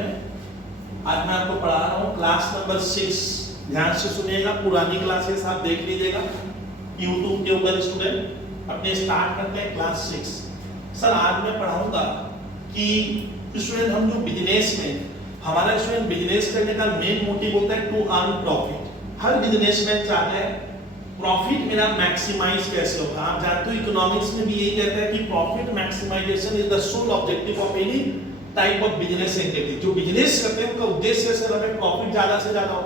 में। आज मैं आपको पढ़ा रहा हूँ क्लास नंबर 6। ध्यान से सुनिएगा, पुरानी क्लासेस आप देख लीजिएगा यूट्यूब के ऊपर। स्टूडेंट अपने स्टार्ट करते हैं क्लास 6। सर आज मैं पढ़ाऊंगा कि स्टूडेंट हम जो बिजनेस में, हमारा स्टूडेंट बिजनेस करने का मेन मोटिव होता है टू अर्न प्रॉफिट। हर बिजनेसमैन चाहता है प्रॉफिट मेरा मैक्सिमाइज कैसे होगा। आप जानते हो इकोनॉमिक्स में भी यही कहता है कि profit maximization is the sole objective of any type of business activity. जो बिजनेस करते हैं उनका उद्देश्य सर हमें प्रॉफिट ज्यादा से ज्यादा हो।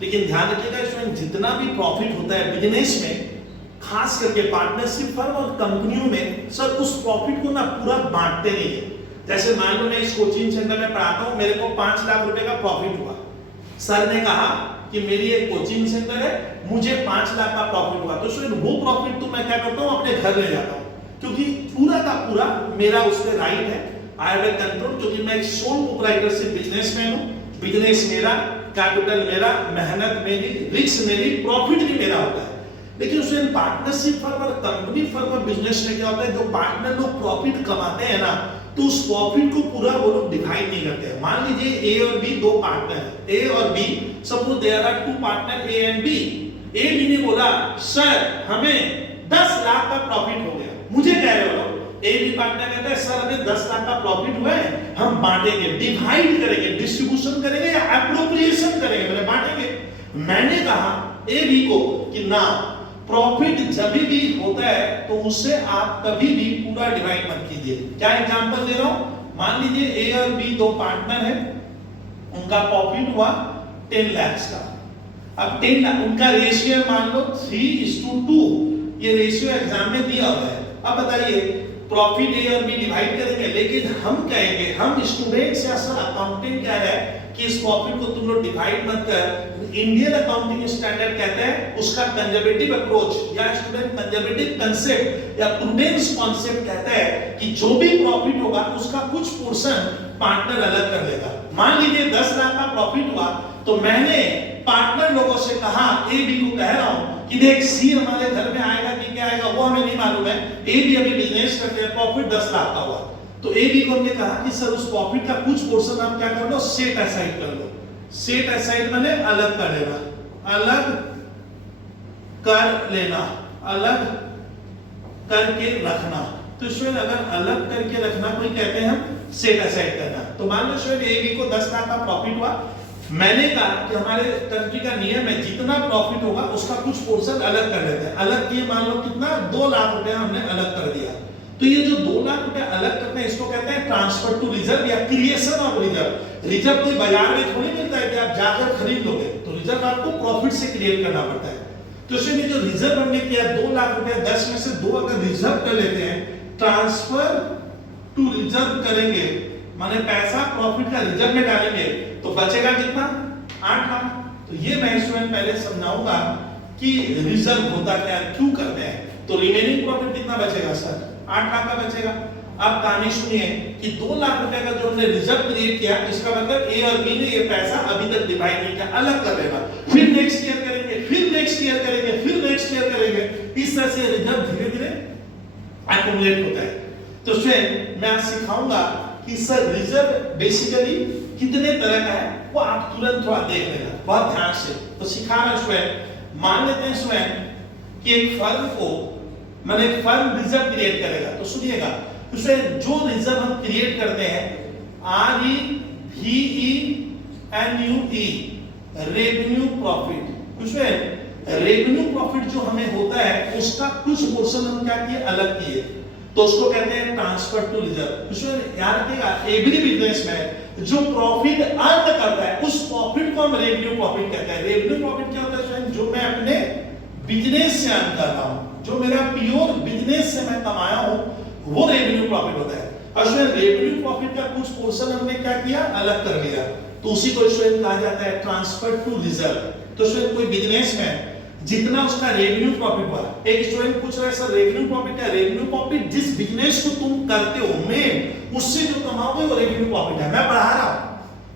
लेकिन ध्यान रखिएगा स्टूडेंट, जितना भी प्रॉफिट होता है बिजनेस में, खास करके पार्टनरशिप फर्म और कंपनियों में, सर उस प्रॉफिट को ना पूरा बांटते नहीं है। जैसे मान लो मैं इस कोचिंग सेंटर में पढ़ाता हूँ, मेरे को 5 लाख रुपए का प्रॉफिट हुआ। सर ने कहा कि मेरी एक कोचिंग सेंटर है, मुझे 5 लाख का प्रॉफिट हुआ, तो स्टूडेंट वो प्रॉफिट तो मैं क्या करता हूँ अपने घर ले जाता हूँ, क्योंकि पूरा का पूरा मेरा उस पर राइट है। आई हैव ए कंट्रोल, क्योंकि मैं एक सोल प्रोप्राइटरशिप बिजनेसमैन हूँ। बिजनेस मेरा, कैपिटल मेरा, मेहनत मेरी, रिस्क मेरी, प्रॉफिट भी मेरा होता है। लेकिन उसमें पार्टनरशिप फर्म और कंपनी फर्म और बिजनेस में क्या होता है, जो पार्टनर लोग प्रॉफिट कमाते हैं ना, तो उस प्रॉफिट को पूरा वो लोग डिवाइड नहीं करते हैं। मान लीजिए ए और बी दो पार्टनर हैं, ए और B, suppose there are two partner A and B. A B ने बोला सर हमें 10 लाख का प्रॉफिट हो गया, मुझे कह रहे हो ए बी पार्टनर कहता है सर हमें 10 लाख का प्रॉफिट हुआ है, हम बांटेंगे, डिवाइड करेंगे, डिस्ट्रीब्यूशन करेंगे या एप्रोप्रिएशन करेंगे, मतलब बांटेंगे। मैंने कहा ए बी को कि ना, प्रॉफिट जब भी होता है तो उससे आप कभी भी पूरा डिवाइड मत कीजिए। क्या एग्जांपल दे रहा हूं, मान लीजिए ए और बी दो पार्टनर हैं, उनका प्रॉफिट हुआ 10 लाख का। अब 10 लाख उनका रेशियो मान लो 3:2, ये रेशियो एग्जाम में दिया हुआ है। अब बताइए प्रॉफिट ए और बी डिवाइड करेंगे, लेकिन हम कहेंगे, हम स्टूडेंट्स या सर अकाउंटेंट क्या है कि इस प्रॉफिट को तुम लोग डिवाइड मत कर। इंडियन अकाउंटिंग स्टैंडर्ड कहते हैं उसका कंजर्वेटिव अप्रोच या स्टूडेंट कंजर्वेटिव कांसेप्ट या प्रूडेंस कांसेप्ट कहता है कि जो भी प्रॉफिट होगा उसका कुछ पोर्शन पार्टनर अलग कर लेगा। मान लीजिए 10 लाख का प्रॉफिट हुआ, तो मैंने पार्टनर लोगों से कहा, ए बी को कह रहा हूं कि देख सी हमारे घर में आएगा कि क्या आएगा वो हमें नहीं मालूम है, ए बी अभी बिजनेस करते हैं, प्रॉफिट 10 लाख का हुआ, तो ए बी को हमने कहा कि सर उस प्रॉफिट का कुछ पोर्शन आप क्या कर लो, सेट असाइड कर लो। सेट असाइड माने अलग कर लेना, अलग कर लेना, अलग करके रखना। तो इसमें अगर अलग करके रखना कोई कहते हैं हम सेट असाइड करना। तो मान लो इसमें ए बी को 10 लाख का प्रॉफिट हुआ, मैंने कहा कि हमारे कंट्री का नियम है जितना प्रॉफिट होगा उसका कुछ पोर्शन अलग कर लेते हैं। अलग किए मान लो कितना, 2 लाख रुपए हमने अलग कर दिया। तो ये जो 2 लाख रुपए अलग करते हैं इसको कहते हैं ट्रांसफर टू रिजर्व या क्रिएशन ऑफ रिजर्व। रिजर्व कोई बाजार में थोड़ी मिलता है कि आप जाकर खरीद लोगे, तो रिजर्व आपको प्रॉफिट से क्रिएट करना पड़ता है। तो इसमें जो रिजर्व हमने किया 2 लाख रुपए, 10 में से 2 अगर रिजर्व कर लेते हैं, ट्रांसफर टू रिजर्व करेंगे माने पैसा प्रॉफिट का रिजर्व में डालेंगे, तो बचेगा कितना, 8 लाख। तो ये मैं स्टूडेंट पहले समझाऊंगा कि रिजर्व होता क्या है, क्यों करते हैं। तो रिमेनिंग प्रॉफिट कितना बचेगा सर, 8 लाख का बचेगा। अब कहानी सुनिए कि 2 लाख रुपए का जो हमने रिजर्व क्रिएट किया, इसका मतलब ए और बी ने ये पैसा अभी तक डिवाइड नहीं किया, अलग कर लेगा, फिर नेक्स्ट ईयर करेंगे, फिर नेक्स्ट ईयर करेंगे, फिर नेक्स्ट ईयर करेंगे। इस तरह से रिजर्व धीरे धीरे एक्युमुलेट होता है। तो फिर मैं आज सिखाऊंगा कि सर रिजर्व बेसिकली कितने तरह का है, वो आप तुरंत थोड़ा देख लेना बहुत ध्यान से। तो सिखा रहा स्टूडेंट, मान लेते हैं स्टूडेंट कि एक फर्म को, मैंने एक फर्म रिजर्व क्रिएट करेगा, तो सुनिएगा उसे जो रिजर्व हम क्रिएट करते हैं REVENUE रेवेन्यू प्रॉफिट। उसमें रेवेन्यू प्रॉफिट जो हमें होता है उसका कुछ पोर्शन हम क्या किए, अलग किए, तो उसको कहते हैं ट्रांसफर टू रिजर्व। उसमें याद रखिएगा एवरी बिजनेस में जो प्रॉफिट अर्न करता है उस प्रॉफिट को हम रेवेन्यू प्रॉफिट कहते हैं। रेवेन्यू प्रॉफिट क्या होता है, जो मैं अपने बिजनेस से अर्न कर रहा हूं, जो मेरा प्योर बिजनेस से मैं कमाया हूं, वो रेवेन्यू प्रॉफिट होता है। और उसमें रेवेन्यू प्रॉफिट का कुछ पोर्शन हमने क्या किया, अलग कर लिया, तो उसी को स्टूडेंट कहा जाता है ट्रांसफर टू रिजर्व। तो स्टूडेंट कोई बिजनेस में जितना उसका रेवेन्यू प्रॉफिट हुआ, एक स्टूडेंट पूछ रहा है सर रेवेन्यू प्रॉफिट क्या, रेवेन्यू प्रॉफिट जिस बिजनेस को तुम करते हो मेन, उससे जो कमाओगे वो रेवेन्यू प्रॉफिट है। मैं पढ़ा रहा हूं,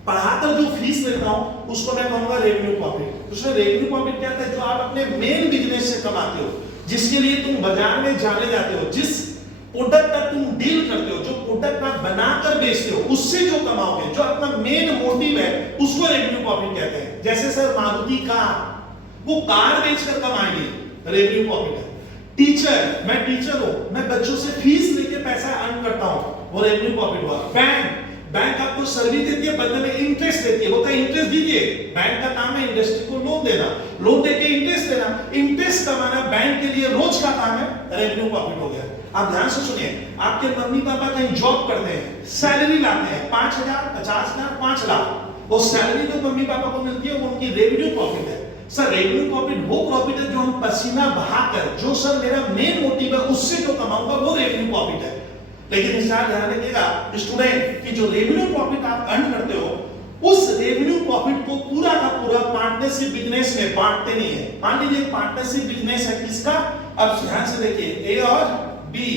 पढ़ाकर जो फीस लेता हूं उसको मैं कहूंगा रेवेन्यू प्रॉफिट। उसमें रेवेन्यू प्रॉफिट क्या है, जो आप अपने मेन बिजनेस से कमाते हो, जिसके लिए तुम बाजार में जाने जाते हो, जिस प्रोडक्ट का तुम डील करते हो, जो प्रोडक्ट आप बनाकर बेचते हो, उससे जो कमाओगे, जो अपना मेन मोटिव है, उसको रेवेन्यू प्रॉफिट कहते हैं। जैसे सर मारुति कार, वो कार बेचकर कमाएंगे, रेवेन्यू प्रॉफिट है। टीचर, मैं टीचर हूं, मैं बच्चों से फीस लेके पैसा अर्न करता हूं, वो रेवेन्यू प्रॉफिट हुआ। बैंक आपको सर्विस देती है, बदले में इंटरेस्ट देती है, होता है इंटरेस्ट दीजिए। बैंक का काम है इंडस्ट्री को लोन देना, लोन देके इंटरेस्ट देना, इंटरेस्ट कमाना बैंक के लिए रोज का काम है, रेवेन्यू प्रॉफिट हो गया। आप ध्यान से सुनिए, आपके मम्मी पापा कहीं जॉब करते हैं, सैलरी लाते हैं 5,000, 50,000, 5 लाख, वो सैलरी जो मम्मी पापा को मिलती है वो उनकी रेवेन्यू प्रॉफिट है। सर रेवेन्यू प्रॉफिट वो प्रॉफिट है जो हम पसीना बहाकर, जो सर मेरा मेन मोटिव है उससे जो कमाऊंगा वो रेवेन्यू प्रॉफिट है। लेकिन इस बात ध्यान रखिएगा स्टूडेंट कि जो रेवेन्यू प्रॉफिट आप अर्न करते हो, उस रेवेन्यू प्रॉफिट को पूरा का पूरा पार्टनरशिप बिजनेस में बांटते नहीं है। मान लीजिए पार्टनरशिप बिजनेस है किसका, अब ध्यान से देखिए, ए और बी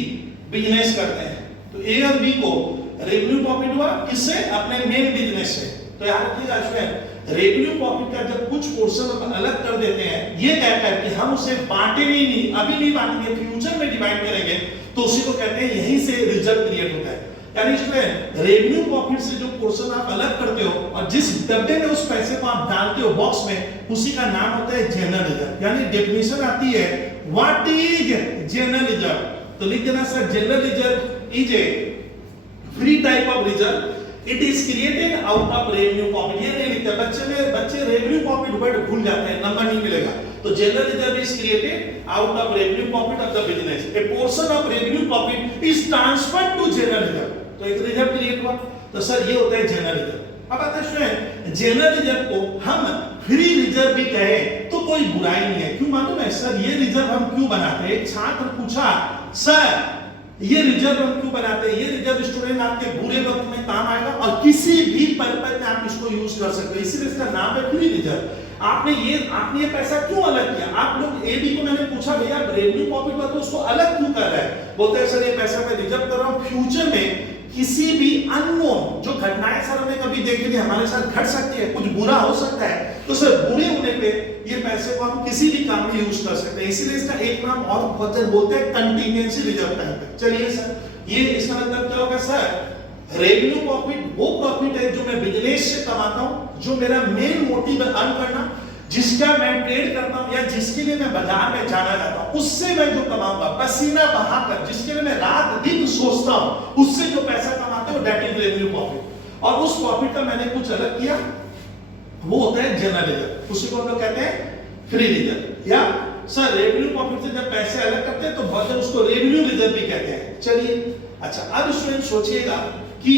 बिजनेस करते हैं, तो ए और बी को रेवेन्यू प्रॉफिट हुआ किससे, अपने मेन बिजनेस से। तो याद रखिएगा स्टूडेंट, रेवेन्यू प्रॉफिट का जब कुछ पोर्शन हम अलग कर देते हैं, ये कहकर कि हम उसे बांटे नहीं, अभी नहीं बांटेंगे, फ्यूचर में डिवाइड करेंगे, तो उसी को कहते हैं, यहीं से रिजर्व क्रिएट होता है। यानी स्टूडेंट रेवेन्यू प्रॉफिट से जो पोर्शन आप अलग करते हो और जिस डब्बे में उस पैसे को आप डालते हो बॉक्स में, उसी का नाम होता है जनरल रिजर्व। यानी डेफिनेशन आती है व्हाट इज जनरल रिजर्व, तो लिख देना sir, general reserve is a free type of reserve, it is created out of revenue profit. ये नहीं लिखते बच्चे रेवेन्यू प्रॉफिट वर्ड भूल जाते हैं, नंबर नहीं मिलेगा। तो general reserve is created out of revenue profit of the business, a portion of revenue profit is transferred to general reserve, तो एक रिजर्व क्रिएट हुआ, तो सर ये होता है जनरल रिजर्व। अब आता है जनरल रिजर्व को हम फ्री रिजर्व भी कहें तो कोई बुराई नहीं है। क्यों मालूम है सर, ये रिजर्व हम क्यों बनाते हैं? एक छात्र पूछा, सर ये रिजर्व हम क्यों बनाते हैं? ये रिजर्व स्टूडेंट आपके बुरे वक्त में काम आएगा और किसी भी पर्पस में आप इसको यूज कर सकते हैं, इसीलिए इसका नाम है फ्री रिजर्व। आपने ये पैसा क्यों अलग किया? आप लोग ए बी को मैंने पूछा, भैया रेवेन्यू प्रॉफिट में तो उसको अलग क्यों कर रहा है? बोलते हैं सर ये पैसा मैं रिजर्व कर रहा हूं, फ्यूचर में किसी भी अननोन जो घटनाएं सर हमने कभी देखी नहीं, हमारे साथ घट सकती है, कुछ बुरा हो सकता है, तो सर बुरे होने पे ये पैसे को हम किसी भी काम में यूज कर सकते हैं, इसीलिए इसका एक नाम और बोलते हैं कंटीजेंसी रिजर्व टाइप। चलिए सर, ये इसका मतलब क्या होगा सर, रेवेन्यू प्रॉफिट वो प्रॉफिट है जो मैं बिजनेस से कमाता हूं, जो मेरा मेन मोटिव है अर्न करना, जिसका मैं ट्रेड करता हूं या जिसके लिए मैं बाजार में जाना चाहता हूं, उससे मैं जो कमाऊंगा पसीना बहाकर, जिसके लिए मैं रात दिन सोचता हूं, उससे जो पैसा कमाते हो, दैट इज रेवेन्यू प्रॉफिट। और उस प्रॉफिट का मैंने कुछ अलग किया, वो होता है जनरल रिजर्व, उसी को हम लोग कहते हैं फ्री रिजर्व। या सर रेवेन्यू प्रॉफिट से जब पैसे अलग करते हैं तो बहुत जब उसको रेवेन्यू रिजर्व भी कहते हैं। चलिए अच्छा, अब स्टूडेंट सोचिएगा कि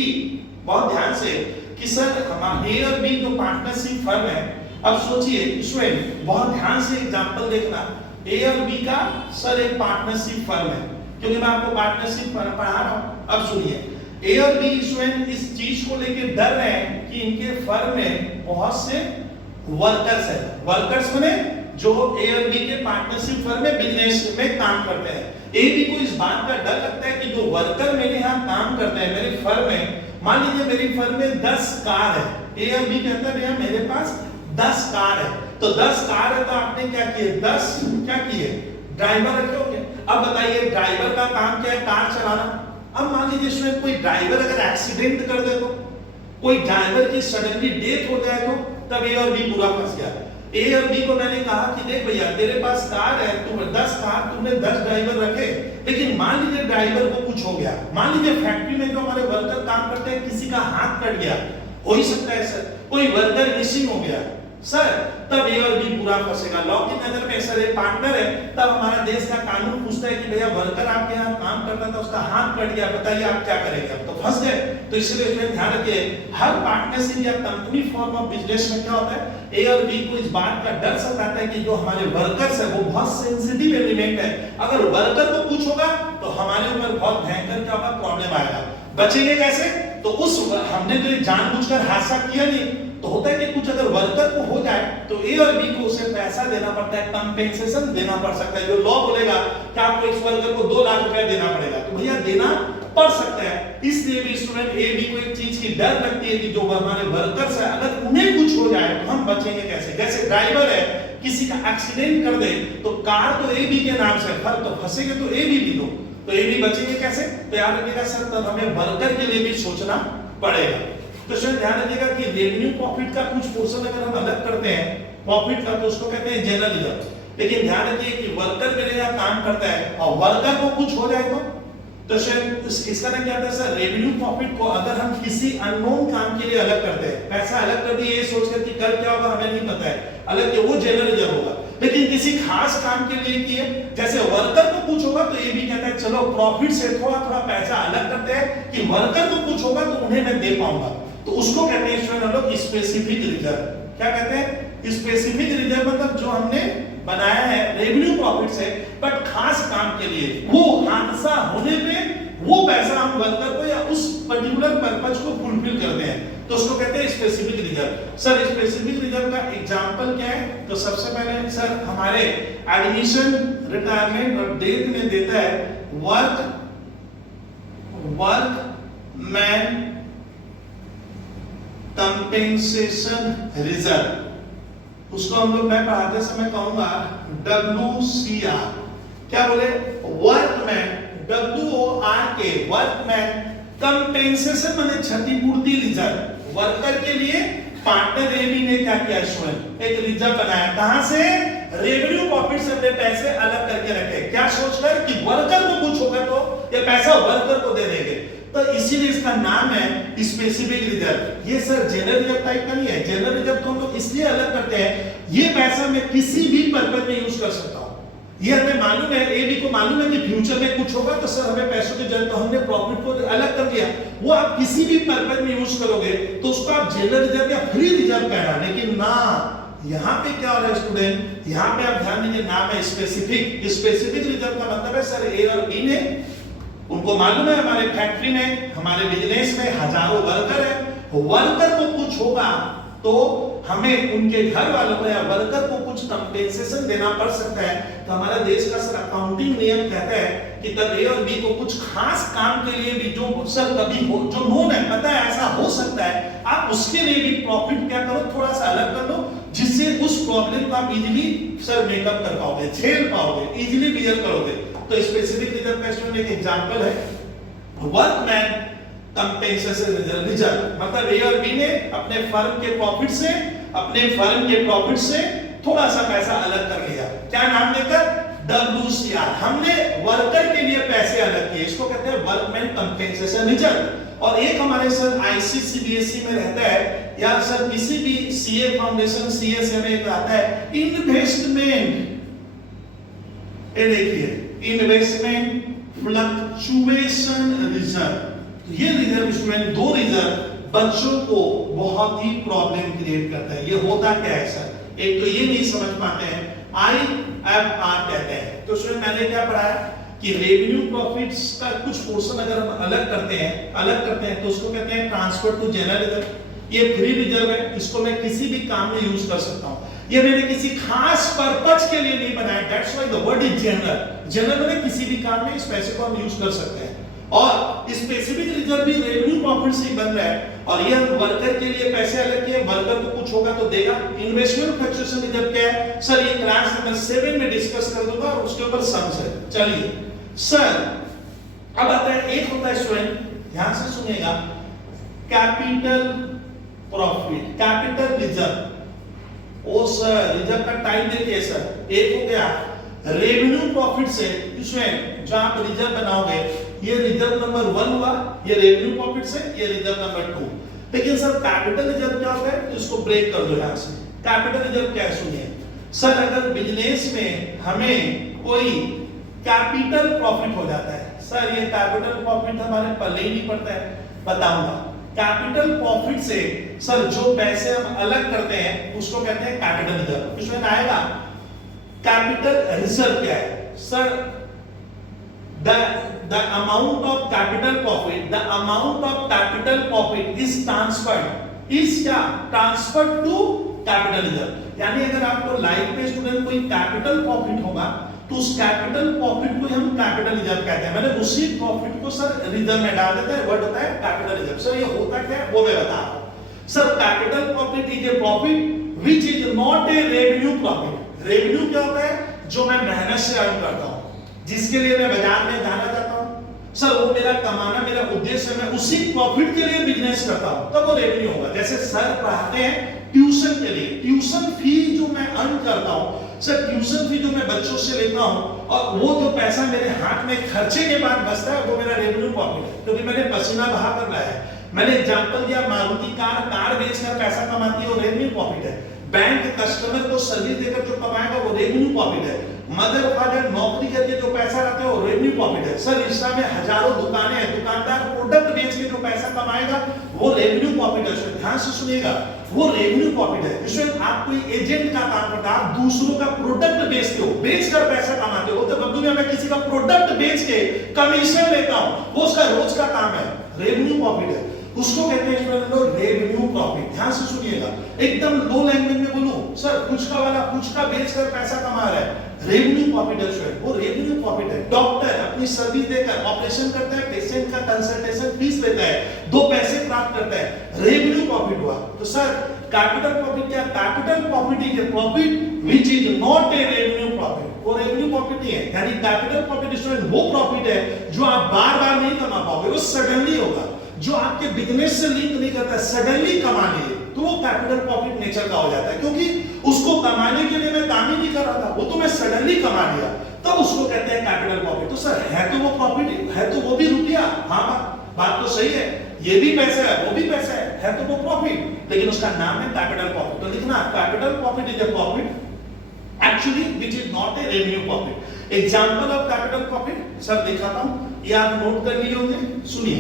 बहुत ध्यान से कि सर हमारे ए और बी जो पार्टनरशिप फर्म है, अब सोचिए स्टूडेंट बहुत ध्यान से एग्जांपल देखना, ए और बी का सर एक पार्टनरशिप फर्म है, क्योंकि मैं आपको पार्टनरशिप पढ़ा रहा हूं। अब सुनिए, ए और बी स्टूडेंट इस चीज को लेके डर रहे हैं कि इनके फर्म में बहुत से वर्कर्स हैं। वर्कर्स माने जो ए और बी के पार्टनरशिप फर्म में बिजनेस में काम करते हैं। ए बी को इस बात का डर लगता है कि जो वर्कर मेरे यहाँ काम करते हैं मेरी फर्म में, मान लीजिए मेरी फर्म में 10 कार है, ए और बी कहता है भैया मेरे पास 10 कार है, तो 10 कार है तो आपने क्या किए, 10 क्या किए ड्राइवर रखे होंगे। अब बताइए ड्राइवर का काम क्या है, कार चलाना। अब मान लीजिए इसमें कोई ड्राइवर अगर एक्सीडेंट कर दे, तो कोई ड्राइवर की सडनली डेथ हो जाए, तो तब ए और बी पूरा फंस गया। ए और बी को मैंने कहा कि देख भैया तेरे पास कार है, तुम 10 कार, तुमने 10 ड्राइवर रखे, लेकिन मान लीजिए ड्राइवर को कुछ हो गया, मान लीजिए फैक्ट्री में जो हमारे वर्कर काम करते हैं किसी का हाथ कट गया, हो ही सकता है सर, कोई वर्कर मिसिंग हो गया सर, तब ए और बी पूरा फंसेगा। लॉ की नजर में सर एक पार्टनर है, तब हमारा देश का कानून पूछता है कि भैया वर्कर आपके यहाँ काम करता था, उसका हाथ कट गया, बताइए आप क्या करेंगे? अब तो फंस गए। तो इसलिए इसमें ध्यान रखिए, हर पार्टनरशिप या कंपनी फॉर्म ऑफ बिजनेस में क्या होता है, ए और बी को इस बात का डर सताता है कि जो हमारे वर्कर्स है वो बहुत सेंसिटिव एलिमेंट है, अगर वर्कर को कुछ होगा तो हमारे ऊपर बहुत भयंकर क्या होगा, प्रॉब्लम आएगा। बचेंगे कैसे? तो उस हमने तो जानबूझकर हादसा किया नहीं, तो होता है कि कुछ अगर वर्कर को हो जाए तो ए और बी को उसे पैसा देना पड़ता है, कंपेंसेशन देना पड़ सकता है। जो लॉ बोलेगा कि आपको इस वर्कर को 2 लाख रुपया देना पड़ेगा, तो भैया देना पड़ सकता है। इसलिए भी स्टूडेंट ए बी को एक चीज की डर लगती है कि जो हमारे वर्कर्स है अगर उन्हें कुछ हो जाए तो हम बचेंगे कैसे? जैसे ड्राइवर है, किसी का एक्सीडेंट कर दे तो कार तो ए बी के नाम से, फर्क तो फंसेंगे तो ए बी भी दो, तो ये भी बचेंगे कैसे? तो याद रखिएगा सर, तब हमें वर्कर के लिए भी सोचना पड़ेगा। तो सर ध्यान रखिएगा कि रेवेन्यू प्रॉफिट का कुछ पोर्शन अगर हम अलग करते हैं प्रॉफिट का, तो उसको कहते हैं जनरल रिजर्व। लेकिन ध्यान रखिए कि वर्कर मेरे यहाँ काम करता है और वर्कर को कुछ हो जाए तो शायद इसका नाम क्या होता है सर, रेवेन्यू प्रॉफिट को अगर हम किसी अननोन काम के लिए अलग करते हैं, पैसा अलग कर दिए ये सोचकर कि कल क्या होगा हमें नहीं पता है, अलग के वो जनरल रिजर्व होगा। लेकिन किसी खास काम के लिए किए, जैसे वर्कर को कुछ होगा तो ये भी कहता है चलो प्रॉफिट से थोड़ा थोड़ा पैसा अलग करते हैं कि वर्कर को कुछ होगा तो उन्हें मैं दे पाऊंगा, तो उसको कहते हैं इसमें हम लोग स्पेसिफिक रिजर्व। क्या कहते हैं? स्पेसिफिक रिजर्व मतलब जो हमने बनाया है रेवेन्यू प्रॉफिट से बट खास काम के लिए, वो हादसा होने पे वो पैसा हम वर्कर को या उस पर्टिकुलर पर्पस को फुलफिल करते हैं, तो उसको कहते हैं specific reserve. Sir specific reserve का एग्जांपल क्या है? तो सबसे पहले सर हमारे एडमिशन, रिटायरमेंट और डेथ में देता है वर्कमैन कंपेंसेशन रिजर्व। उसको हम लोग मैं पढ़ाते समय कहूंगा WCR। क्या बोले? वर्कमैन, WORK, वर्कमैन कंपेंसेशन माने क्षतिपूर्ति रिजर्व। वर्कर के लिए पार्टनर एबी ने क्या किया? स्टूडेंट एक रिजर्व बनाया। कहां से? रेवेन्यू प्रॉफिट से अपने पैसे अलग करके रखे, क्या सोचकर कि वर्कर को कुछ होगा तो ये पैसा वर्कर को दे देंगे, तो इसीलिए इसका नाम है स्पेसिफिक रिजर्व। ये सर जनरल रिजर्व टाइप का नहीं है। जनरल रिजर्व को हम लोग इसलिए अलग करते हैं, ये पैसा मैं किसी भी पर्पस में यूज कर सकता हूं। ये हमें मालूम है, एबी को मालूम है कि फ्यूचर में कुछ होगा तो सर हमें पैसों की जरूरत, तो हमने प्रॉफिट को अलग कर दिया। वो आप किसी भी पर्पस में यूज करोगे तो उसको आप जनरल रिजर्व या फ्री रिजर्व कहना, लेकिन ना यहाँ पे क्या हो रहा है स्टूडेंट, यहाँ पे आप ध्यान दीजिए, नाम है स्पेसिफिक। स्पेसिफिक रिजर्व का मतलब है सर ए और बी ने, उनको मालूम है हमारे फैक्ट्री में, हमारे बिजनेस में हजारों वर्कर है, वर्कर को कुछ होगा तो हमें उनके घर वालों को या वर्कर को कुछ कंपेंसेशन देना पड़ सकता है। तो हमारा देश का सर अकाउंटिंग नियम कहता है कि तब ए और बी को कुछ खास काम के लिए भी जो सर कभी हो, जो नोन है, पता है ऐसा हो सकता है, आप उसके लिए भी प्रॉफिट क्या करो, थोड़ा सा अलग कर लो, जिससे उस प्रॉब्लम को आप इजीली सर मेकअप कर पाओगे, झेल पाओगे, इजीली क्लियर करोगे। तो स्पेसिफिक रिजर्व का स्टूडेंट एक एग्जांपल है वर्कमैन कंपेंसेशन रिजर्व। मतलब ए और बी ने अपने फर्म के प्रॉफिट से थोड़ा सा पैसा अलग कर लिया, क्या नाम देकर? WCR। हमने वर्कर के लिए पैसे अलग किए, इसको कहते हैं वर्कमैन कंपेंसेशन रिजर्व। और एक हमारे सर ICCBSE में रहता है या सर किसी भी CA फाउंडेशन CSA में एक आता है इन्वेस्टमेंट, ये देखिए इन्वेस्टमेंट फ्लक्चुएशन रिजर्व। ये रिजर्व स्टूडेंट, दो रिजर्व बच्चों को बहुत ही प्रॉब्लम क्रिएट करता है। ये होता क्या है सर? एक तो ये नहीं समझ पाते हैं, IFR कहते हैं। तो स्टूडेंट मैंने क्या पढ़ाया कि रेवेन्यू प्रॉफिट्स का कुछ पोर्शन अगर हम अलग करते हैं तो उसको कहते हैं ट्रांसफर टू जनरल रिजर्व। ये फ्री रिजर्व है, इसको मैं किसी भी काम में यूज कर सकता हूं। ये मैंने किसी खास पर्पस के लिए नहीं बनाया, that's why the word is general. General में किसी भी काम में इस पैसे को हम यूज कर सकते हैं। और स्पेसिफिक रिजर्व भी रेवेन्यू प्रॉफिट से ही बन रहा है, और ये वर्कर के लिए पैसे अलग किए, वर्कर को कुछ होगा तो देगा। इन्वेस्टमेंट फ्लक्चुएशन रिजर्व क्या है सर? ये क्लास नंबर 7 में डिस्कस कर दूंगा और उसके ऊपर सम्स है। चलिए सर अब आता है, एक होता है स्टूडेंट, ध्यान से सुनिएगा, कैपिटल प्रॉफिट, कैपिटल रिजर्व। ओ सर रिजर्व का टाइप देखिए सर, एक हो गया रेवेन्यू प्रॉफिट से, इसमें जो आप रिजर्व बनाओगे, ये रिजर्व नंबर 1 हुआ, ये रेवेन्यू प्रॉफिट से, ये रिजर्व नंबर 2। लेकिन सर कैपिटल रिजर्व क्या होता है? तो इसको ब्रेक कर दो यहां से। कैपिटल रिजर्व क्या है सुनिए सर, अगर बिजनेस में हमें कोई कैपिटल प्रॉफिट हो जाता है, सर ये कैपिटल प्रॉफिट हमारे पल्ले ही नहीं पड़ता है, बताऊंगा। कैपिटल प्रॉफिट से सर जो पैसे हम अलग करते हैं उसको कहते हैं कैपिटल रिजर्व। इसमें आएगा कैपिटल रिजर्व क्या है sir? the amount of capital profit is transferred to capital reserve। यानी अगर आपको लाइफ में स्टूडेंट कोई कैपिटल प्रॉफिट होगा तो उस कैपिटल प्रॉफिट को हम कैपिटल रिजर्व कहते हैं। मैंने उसी प्रॉफिट को सर रिजर्व में डाल देता है, वर्ड होता है कैपिटल रिजर्व। सर ये होता क्या है वो मैं बता रहा हूं। Sir capital profit is a profit which is not a revenue profit. Revenue क्या होता है? जो मैं मेहनत से अर्न करता हूं, जिसके लिए मैं बाजार में जाना चाहता हूं, सर वो मेरा कमाना मेरा उद्देश्य है, मैं उसी प्रॉफिट के लिए बिजनेस करता हूं, तब वो रेवेन्यू होगा। जैसे सर पढ़ाते हैं ट्यूशन के लिए, ट्यूशन फी जो मैं अर्न करता हूं, सर ट्यूशन फी जो मैं बच्चों से लेता हूं और वो जो पैसा मेरे हाथ में खर्चे के बाद बचता है वो मेरा रेवेन्यू प्रॉफिट है, क्योंकि मैंने पसीना बहा कर लाया है। मैंने एग्जांपल दिया मारुति कार बेचकर पैसा कमाती है वो रेवेन्यू प्रॉफिट है। बैंक कस्टमर को सर्विस देकर जो कमाएगा वो रेवेन्यू प्रॉफिट है। मदर फादर नौकरी करके जो पैसा लाते हैं वो रेवेन्यू प्रॉफिट है। सर इंस्टा में हजारों दुकानें हैं, दुकानदार प्रोडक्ट बेच के जो पैसा कमाएगा वो रेवेन्यू प्रॉफिट है। ध्यान से सुनिएगा, वो रेवेन्यू प्रॉफिट है। इसमें आप कोई एजेंट का काम करता है, आप दूसरों का प्रोडक्ट बेचते हो, बेचकर पैसा कमाते हो। तो बबलू में मैं किसी का प्रोडक्ट बेच के कमीशन लेता हूं, वो उसका रोज का काम है, रेवेन्यू प्रॉफिट है, उसको कहते हैं रेवेन्यू प्रॉफिट। ध्यान से सुनिएगा, एकदम लो लैंग्वेज में बोलूं, सर फुचका वाला फुचका बेचकर पैसा कमा रहा है, रेवेन्यू प्रॉफिट है, वो रेवेन्यू प्रॉफिट है। डॉक्टर अपनी सर्विस देकर ऑपरेशन करता है, पेशेंट का कंसल्टेशन फीस लेता है, 2 पैसे प्राप्त करता है, रेवेन्यू प्रॉफिट हुआ। तो सर कैपिटल प्रॉफिट क्या? Capital profit is a profit which is not a revenue profit, वो रेवेन्यू प्रॉफिट नहीं है। यानी कैपिटल प्रॉफिट स्टूडेंट वो प्रॉफिट है जो आप बार-बार नहीं कमा पाओगे, वो सडनली होगा, जो आपके बिजनेस से लिंक नहीं करता, सडनली कमा लिए, तो वो कैपिटल प्रॉफिट नेचर का हो जाता है, क्योंकि उसको कमाने के लिए मैं काम ही नहीं कर रहा था, वो तो मैं सडनली कमा लिया, तब उसको कहते हैं कैपिटल प्रॉफिट। तो सर है तो वो प्रॉफिट है, तो वो भी रुपया, हाँ बात तो सही है, ये भी पैसा है वो भी पैसा है तो वो प्रॉफिट, लेकिन उसका नाम है कैपिटल प्रॉफिट। तो लिखना capital profit is a profit actually which is not a revenue profit. Example of capital profit sir दिखाता हूं, ये आप नोट कर लिए होंगे, सुनिए।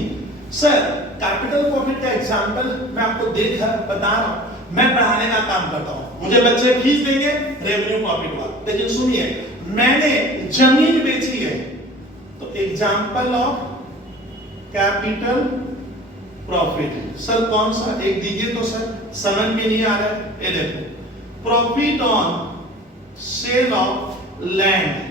सर कैपिटल प्रॉफिट का एग्जांपल मैं आपको देकर बता रहा हूं, मैं पढ़ाने का काम करता हूं, मुझे बच्चे फीस देंगे, रेवेन्यू प्रॉफिट हुआ। लेकिन सुनिए, मैंने जमीन बेची है, तो example of capital profit sir कौन सा एक दीजिए तो सर, समझ में नहीं आ रहा है, ये देखो profit on sale of land.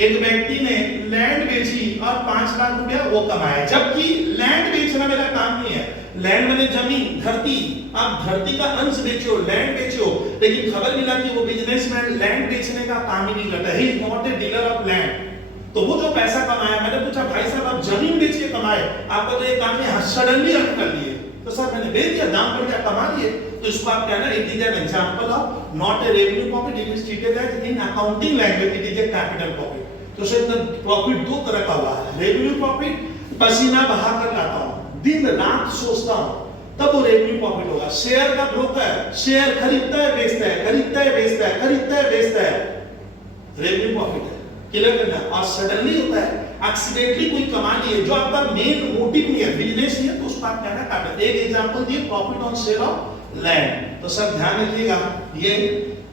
एक व्यक्ति ने लैंड बेची और 5 लाख रुपया वो कमाया, जबकि लैंड बेचना मेरा काम नहीं है, लैंड मैंने जमीन धरती, आप धरती का अंश बेचो, लैंड बेचो, लेकिन खबर मिला कि वो बिजनेसमैन लैंड बेचने का काम ही नहीं करता, he is not a dealer of land. तो वो जो पैसा कमाया, मैंने पूछा भाई साहब आप जमीन बेच के कमाए, आपका तो ये काम नहीं, सडनली अर्न कर लिए, तो सर मैंने बेच दिया, दाम बढ़ गया, कमा लिए, तो इसको आप कहना it is an example of not a revenue profit, it is treated as in accounting language it is a capital profit. तो सर प्रॉफिट 2 तरह का हुआ है, रेवेन्यू प्रॉफिट पसीना बहा कर लाता हूं, दिन रात सोचता हूं, तब वो रेवेन्यू प्रॉफिट होगा। शेयर का ब्रोकर शेयर खरीदता है बेचता है, खरीदता है बेचता है, खरीदता है बेचता है, रेवेन्यू प्रॉफिट है, क्लियर करना। और सडनली होता है, एक्सीडेंटली कोई कमा लिए, जो आपका मेन मोटिव नहीं है, बिजनेस नहीं है, तो उसको आप कहना कैपिटल। एक एग्जांपल दिए profit on sale of land, तो सर ध्यान रखिएगा ये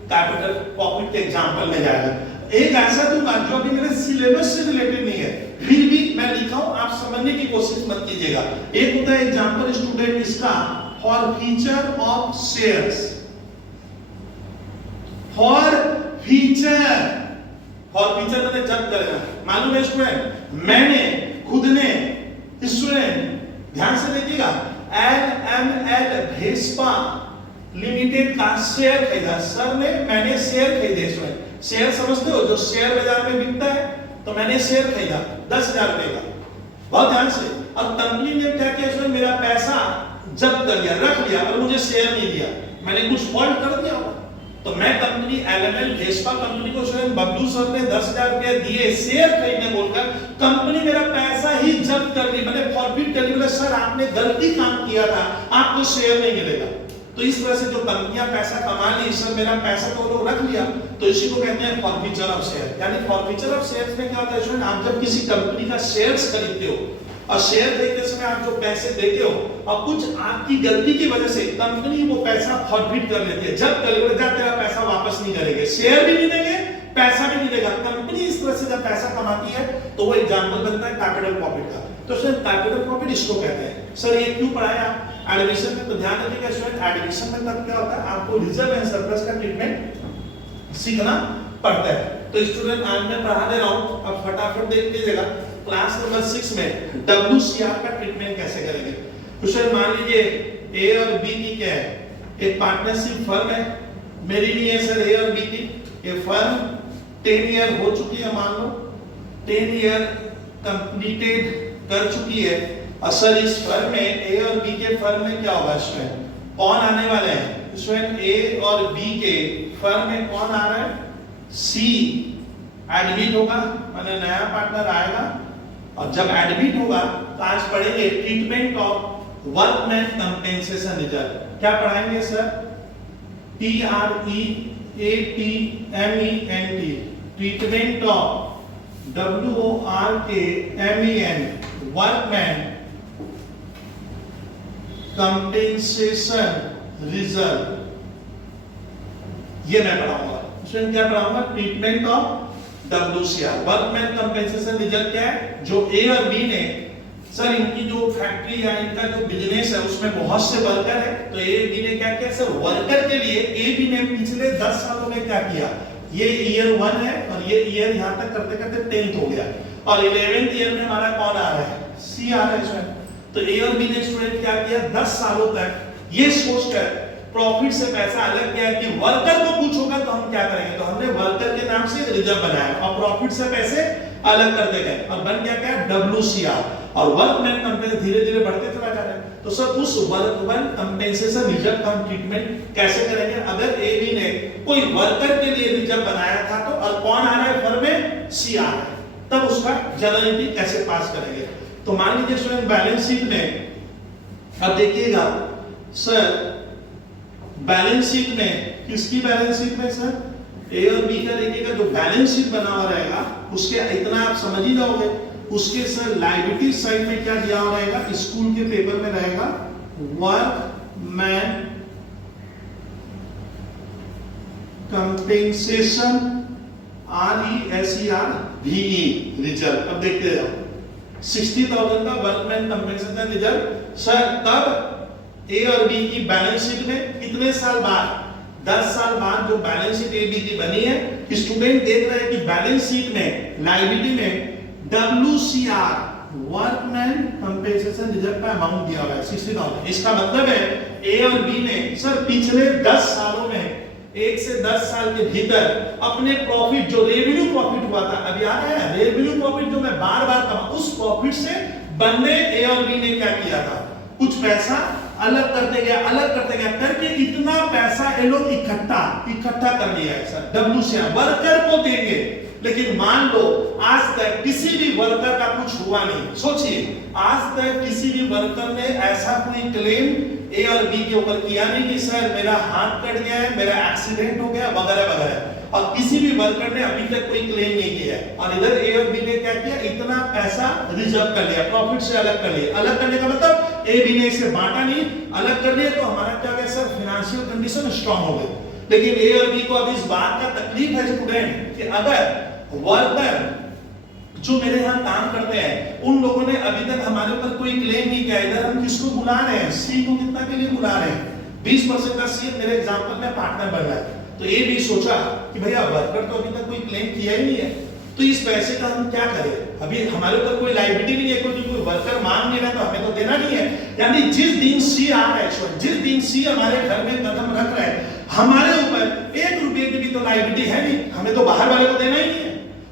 कैपिटल प्रॉफिट के एग्जांपल में जाएगा। एक ऐसा दूंगा जो अभी मेरे सिलेबस से रिलेटेड नहीं है, फिर भी मैं लिखा हूं, आप समझने की कोशिश मत कीजिएगा। एक होता है एग्जांपल स्टूडेंट इसका for feature of shares, for feature मैंने जब करेगा, मालूम है स्टूडेंट, मैंने खुद ने, स्टूडेंट ध्यान से देखिएगा, LML भेस्पा लिमिटेड का शेयर खरीदा, सर ने, मैंने शेयर खरीदे। स्टूडेंट शेयर समझते हो, जो शेयर बाजार में बिकता है, तो मैंने शेयर खरीदा 10,000 रुपए का, बहुत ध्यान से, और कंपनी ने क्या किया, उसने मेरा पैसा जब्त कर लिया, रख लिया, और मुझे शेयर नहीं दिया, मैंने कुछ फॉल्ट कर दिया, तो मैं कंपनी LML भेस्पा कंपनी को स्वयं बबलू सर ने 10,000 रुपए दिए शेयर खरीदने बोलकर, कंपनी मेरा पैसा ही जब्त कर ली, मैंने फॉरफिट कर ली, सर आपने गलती काम किया था, आपको शेयर नहीं मिलेगा। तो इस वजह से जो कंपनियां पैसा कमा ली, सर मेरा पैसा तो लोग रख लिया, तो इसी को कहते हैं फॉरफीचर ऑफ शेयर। यानी फॉरफीचर ऑफ शेयर्स में क्या होता है स्टूडेंट, आप जब किसी कंपनी का शेयर्स खरीदते हो, और शेयर खरीदते समय आप जो पैसे देते हो, और कुछ आपकी गलती की वजह से कंपनी वो पैसा फॉरफिट कर लेती है, जब करेगा तेरा पैसा वापस नहीं करेंगे, शेयर भी नहीं देंगे, पैसा भी नहीं देगा, कंपनी इस तरह से जब पैसा कमाती है, तो वो एग्जांपल बनता है कैपिटल प्रॉफिट का। तो सर कैपिटल प्रॉफिट इसको कहते हैं। सर ये क्यों पढ़ाया एडमिशन में, तो ध्यान रखिएगा स्टूडेंट, एडमिशन में तब क्या होता है, आपको रिजर्व एंड सरप्लस का ट्रीटमेंट सीखना पड़ता है। तो स्टूडेंट आज मैं पढ़ा दे रहा हूं, अब फटाफट देख लीजिएगा, क्लास नंबर 6 में WCR का ट्रीटमेंट कैसे करेंगे। तो सर मान लीजिए A और B की क्या है, एक पार्टनरशिप फर्म है, मेरी नहीं है सर A और B की, ये फर्म 10 ईयर हो चुकी है, मान लो 10 ईयर कंप्लीटेड कर चुकी है। और सर इस फर्म में ए और बी के फर्म में क्या होगा स्टूडेंट, कौन आने वाले हैं स्टूडेंट, ए और बी के फर्म में कौन आ रहा है, सी एडमिट होगा, माने नया पार्टनर आएगा। और जब एडमिट होगा तो आज पढ़ेंगे treatment of workman compensation reserve. क्या पढ़ाएंगे sir, TREATMENT, treatment of WORKMEN, workman compensation reserve, ये मैं पढ़ाऊंगा। स्टूडेंट क्या पढ़ाऊंगा, treatment of WCR, workman compensation reserve क्या है, जो ए और बी ने सर इनकी जो फैक्ट्री या इनका जो बिजनेस है उसमें बहुत से वर्कर है, तो ए बी ने क्या किया सर, वर्कर के लिए ए बी ने पिछले 10 सालों में क्या किया, ये ईयर 1 है और ये ईयर यहां तक करते करते 10th हो गया, और 11th ईयर में हमारा कौन आ रहा है, सी आ रहा है स्टूडेंट। तो ए और बी ने स्टूडेंट क्या किया, 10 सालों तक ये सोचकर प्रॉफिट से पैसा अलग किया कि वर्कर को कुछ होगा तो हम क्या करेंगे, तो हमने वर्कर के नाम से रिजर्व बनाया और प्रॉफिट से पैसे अलग करते गए और बन गया क्या, WCR, और वर्कमैन कंपेंसेशन धीरे धीरे बढ़ते चला जा रहा है। तो सर उस वर्कमैन कंपेंसेशन रिजर्व का हम ट्रीटमेंट कैसे करेंगे, अगर ए बी ने कोई वर्कर के लिए रिजर्व बनाया था तो और कौन आ रहा है फर्म में, सी आ रहा है, तब उसका जनरलिटी कैसे पास करेंगे। तो मान लीजिए स्टूडेंट बैलेंस शीट में अब देखिएगा सर, बैलेंस शीट में किसकी बैलेंस शीट में सर, ए और बी का देखिएगा जो बैलेंस शीट बना हुआ रहेगा उसके इतना आप समझ ही जाओगे, उसके सर लायबिलिटी साइड में क्या दिया हुआ रहेगा, स्कूल के पेपर में रहेगा वर्कमैन कंपेंसेशन RESERVE रिजर्व। अब देखते जाओ 60,000 का वर्कमैन कंपेंसेशन रिजर्व सर, तब ए और बी की बैलेंस शीट में कितने साल बाद, 10 साल बाद जो बैलेंस शीट ए बी की बनी है, स्टूडेंट देख रहे हैं कि बैलेंस शीट में लायबिलिटी में WCR वर्कमैन कंपेंसेशन रिजर्व का अमाउंट दिया हुआ है 60,000। इसका मतलब है ए और बी ने सर पिछले 10 सालों में 1 से 10 साल के भीतर अपने प्रॉफिट जो रेवेन्यू प्रॉफिट हुआ था, अभी आ रहा है रेवेन्यू प्रॉफिट जो मैं बार बार कमा, उस प्रॉफिट से बनने ए और बी ने क्या किया था, कुछ पैसा अलग करते गया करके इतना पैसा ये लोग इकट्ठा कर लिया है सर, WCR वर्कर को देंगे। लेकिन मान लो आज तक किसी भी वर्कर का कुछ हुआ नहीं, सोचिए आज तक किसी भी वर्कर ने ऐसा कोई क्लेम ए और बी के ऊपर किया नहीं कि सर मेरा हाथ कट गया है, मेरा एक्सीडेंट हो गया वगैरह वगैरह, और किसी भी वर्कर ने अभी तक कोई क्लेम नहीं किया है। और इधर ए और बी ने क्या किया, इतना पैसा रिजर्व कर लिया, प्रॉफिट से अलग कर लिया। अलग करने का मतलब ए बी ने इसे बांटा नहीं, अलग कर लिया, तो हमारा क्या गया सर, फाइनेंशियल कंडीशन स्ट्रांग हो गई। लेकिन ए और बी को अब इस बात का तकलीफ है स्टूडेंट कि अगर वर्कर जो मेरे यहाँ काम करते हैं उन लोगों ने अभी तक हमारे ऊपर कोई क्लेम नहीं किया, इधर हम किसको बुला रहे हैं, सी को कितना के लिए बुला रहे हैं, 20% का सी मेरे एग्जांपल में पार्टनर बन रहा है। तो ये भी सोचा कि भैया वर्कर तो अभी तक कोई क्लेम किया ही नहीं है, तो इस पैसे का हम क्या करें, अभी हमारे ऊपर कोई लायबिलिटी नहीं है, कोई वर्कर मांग नहीं रहा तो हमें तो देना नहीं है। यानी जिस दिन सी आ रहा है, जिस दिन सी हमारे घर में कदम रख रहा है, हमारे ऊपर 1 रुपए की भी तो लायबिलिटी है नहीं, हमें तो बाहर वाले को देना ही नहीं है।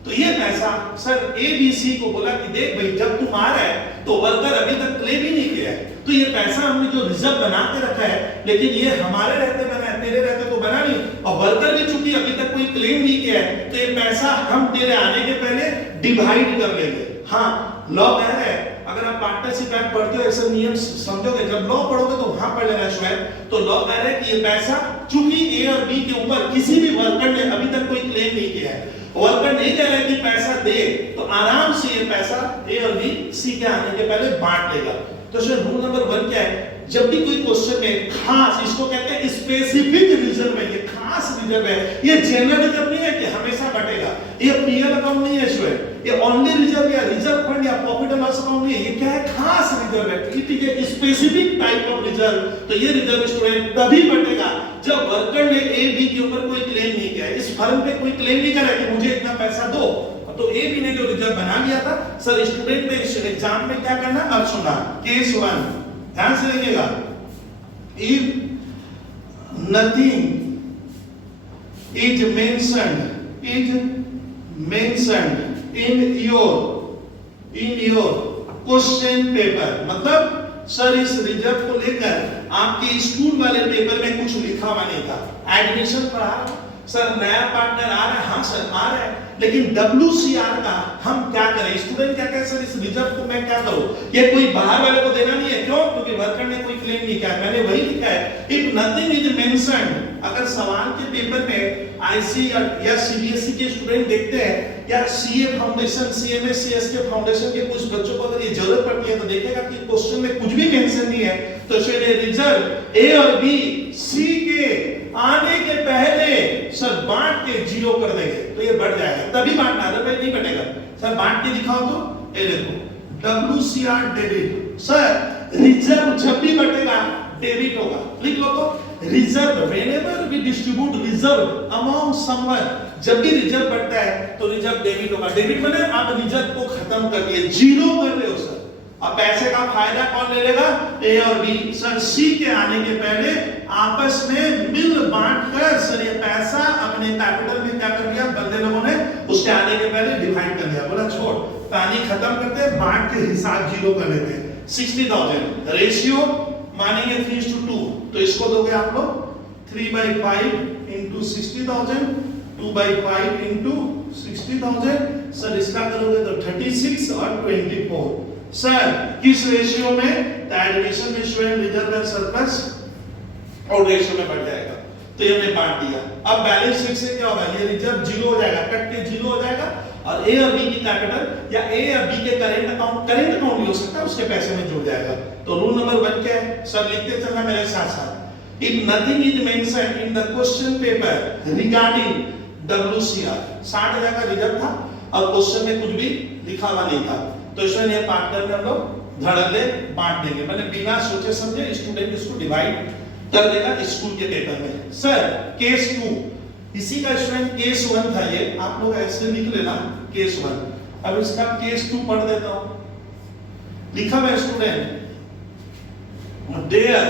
तो ये पैसा सर ए बी सी को बोला कि देख भाई जब तुम आ रहा है तो वर्कर अभी तक क्लेम ही नहीं किया है, तो ये पैसा हमने जो रिजर्व बना के रखा है, लेकिन ये हमारे रहते बना है, तेरे रहते तो बना नहीं, और वर्कर भी चूंकि अभी तक कोई क्लेम नहीं किया है, तो ये पैसा हम तेरे आने के पहले डिवाइड कर लेंगे। हाँ लॉ कह रहा है, अगर आप पार्टनरशिप एक्ट पढ़ते हो ऐसा नियम समझोगे, जब लॉ पढ़ोगे तो वहां पढ़ लेना शायद, तो लॉ कह रहा है कि ये पैसा चूंकि ए और बी के ऊपर किसी भी वर्कर ने अभी तक कोई क्लेम नहीं किया है, वर्कर नहीं कह रहा है कि पैसा दे, तो आराम से ये पैसा ए और बी सी के आने के पहले बांट लेगा। तो सर रूल नंबर 1 क्या है, जब भी कोई क्वेश्चन में खास, इसको कहते हैं स्पेसिफिक रिजर्व है, ये खास रिजर्व है, ये जनरल रिजर्व नहीं है कि हमेशा बटेगा, ये पीएल अकाउंट नहीं है स्टूडेंट, ये ओनली रिजर्व या रिजर्व फंड या प्रॉफिट एंड लॉस अकाउंट नहीं है, ये क्या है, खास रिजर्व है, ठीक है, स्पेसिफिक टाइप ऑफ रिजर्व। तो ये रिजर्व स्टूडेंट तभी बटेगा जब वर्कर ने ए बी के ऊपर कोई क्लेम नहीं किया है, इस फर्म पे कोई क्लेम नहीं करा कि मुझे इतना पैसा दो, तो ए बी ने जो रिजर्व बना लिया था। सर स्टूडेंट में एग्जाम में क्या करना, अब सुना केस 1 ध्यान से देखिएगा, if nothing is mentioned in your in your question paper, मतलब सर इस रिजर्व को लेकर आपके स्कूल वाले पेपर में कुछ लिखा हुआ नहीं था। एडमिशन पढ़ा सर, नया पार्टनर आ रहा है, हाँ सर आ रहा है, लेकिन WCR का हम क्या करें? स्टूडेंट क्या कहे सर इस रिजर्व को मैं क्या करूं? ये कोई बाहर वाले को देना नहीं है, क्यों? क्योंकि वर्कर ने कोई क्लेम नहीं किया, मैंने वही लिखा है इफ नथिंग इज मेंशन्ड। अगर सवाल के पेपर में आईसी या सीबीएसई के स्टूडेंट देखते हैं या CA foundation, CMS, CSK foundation के कुछ बच्चों को अगर ये जरूरत पड़ती है तो देखेगा कि क्वेश्चन में कुछ भी मेंशन नहीं है, तो इसलिए रिजल्ट ए और बी सी के आने के पहले सर बांट के 0 कर देंगे तो ये बढ़ जाएगा, तभी बांटना, अदरवाइज नहीं बढ़ेगा। सर बांट के दिखाओ तो, ये देखो WCR डेबिट, सर रिजर्व जब भी बढ़ेगा डेबिट होगा, लिख लो तो reserve whenever we distribute reserve among someone, जब भी रिजर्व बढ़ता है तो रिजर्व डेबिट होगा। डेबिट माने आप रिजर्व को खत्म कर दिए, 0 कर रहे हो सर। अब पैसे का फायदा कौन ले लेगा? ए और बी। सर सी के आने के पहले आपस में मिल बांट कर सर ये पैसा अपने कैपिटल में क्या कर दिया बंदे लोगों ने, उसके आने के पहले डिवाइड कर दिया, बोला छोड़ पानी खत्म करते हैं, बांट के हिसाब 0 कर लेते हैं। 60,000 रेशियो मानेंगे 3:2, तो इसको दोगे आप लोग 3/5 into 60,000, 2/5 into 60,000, सर इसका करोगे तो 36 और 24। सर किस रेशियो में? एडमिशन में स्टूडेंट रिजर्व एंड सरप्लस और रेशियो में बढ़ जाएगा, तो ये हमने बांट दिया। अब बैलेंस शीट से क्या होगा? ये रिजर्व 0 हो जाएगा, कट के 0 हो जाएगा, और ए और बी की कैपिटल या ए और बी के करेंट अकाउंट भी हो सकता है, उसके पैसे में जुड़ जाएगा। तो रूल नंबर 1 क्या है? सब लिखते चलना मेरे साथ साथ। If nothing is mentioned in the question paper regarding WCR, 60,000 का रिजर्व था और क्वेश्चन में कुछ भी लिखा हुआ नहीं था, तो इसमें ये पार्टनर में हम लोग धड़ल्ले बांट देंगे, मैंने बिना सोचे समझे स्टूडेंट इसको डिवाइड कर देगा स्कूल के पेपर में। सर केस 2, इसी का स्टूडेंट केस 1 था, ये आप लोग ऐसे लिख लेना केस 1। अब इसका केस 2 पढ़ देता हूं। लिखा है student, there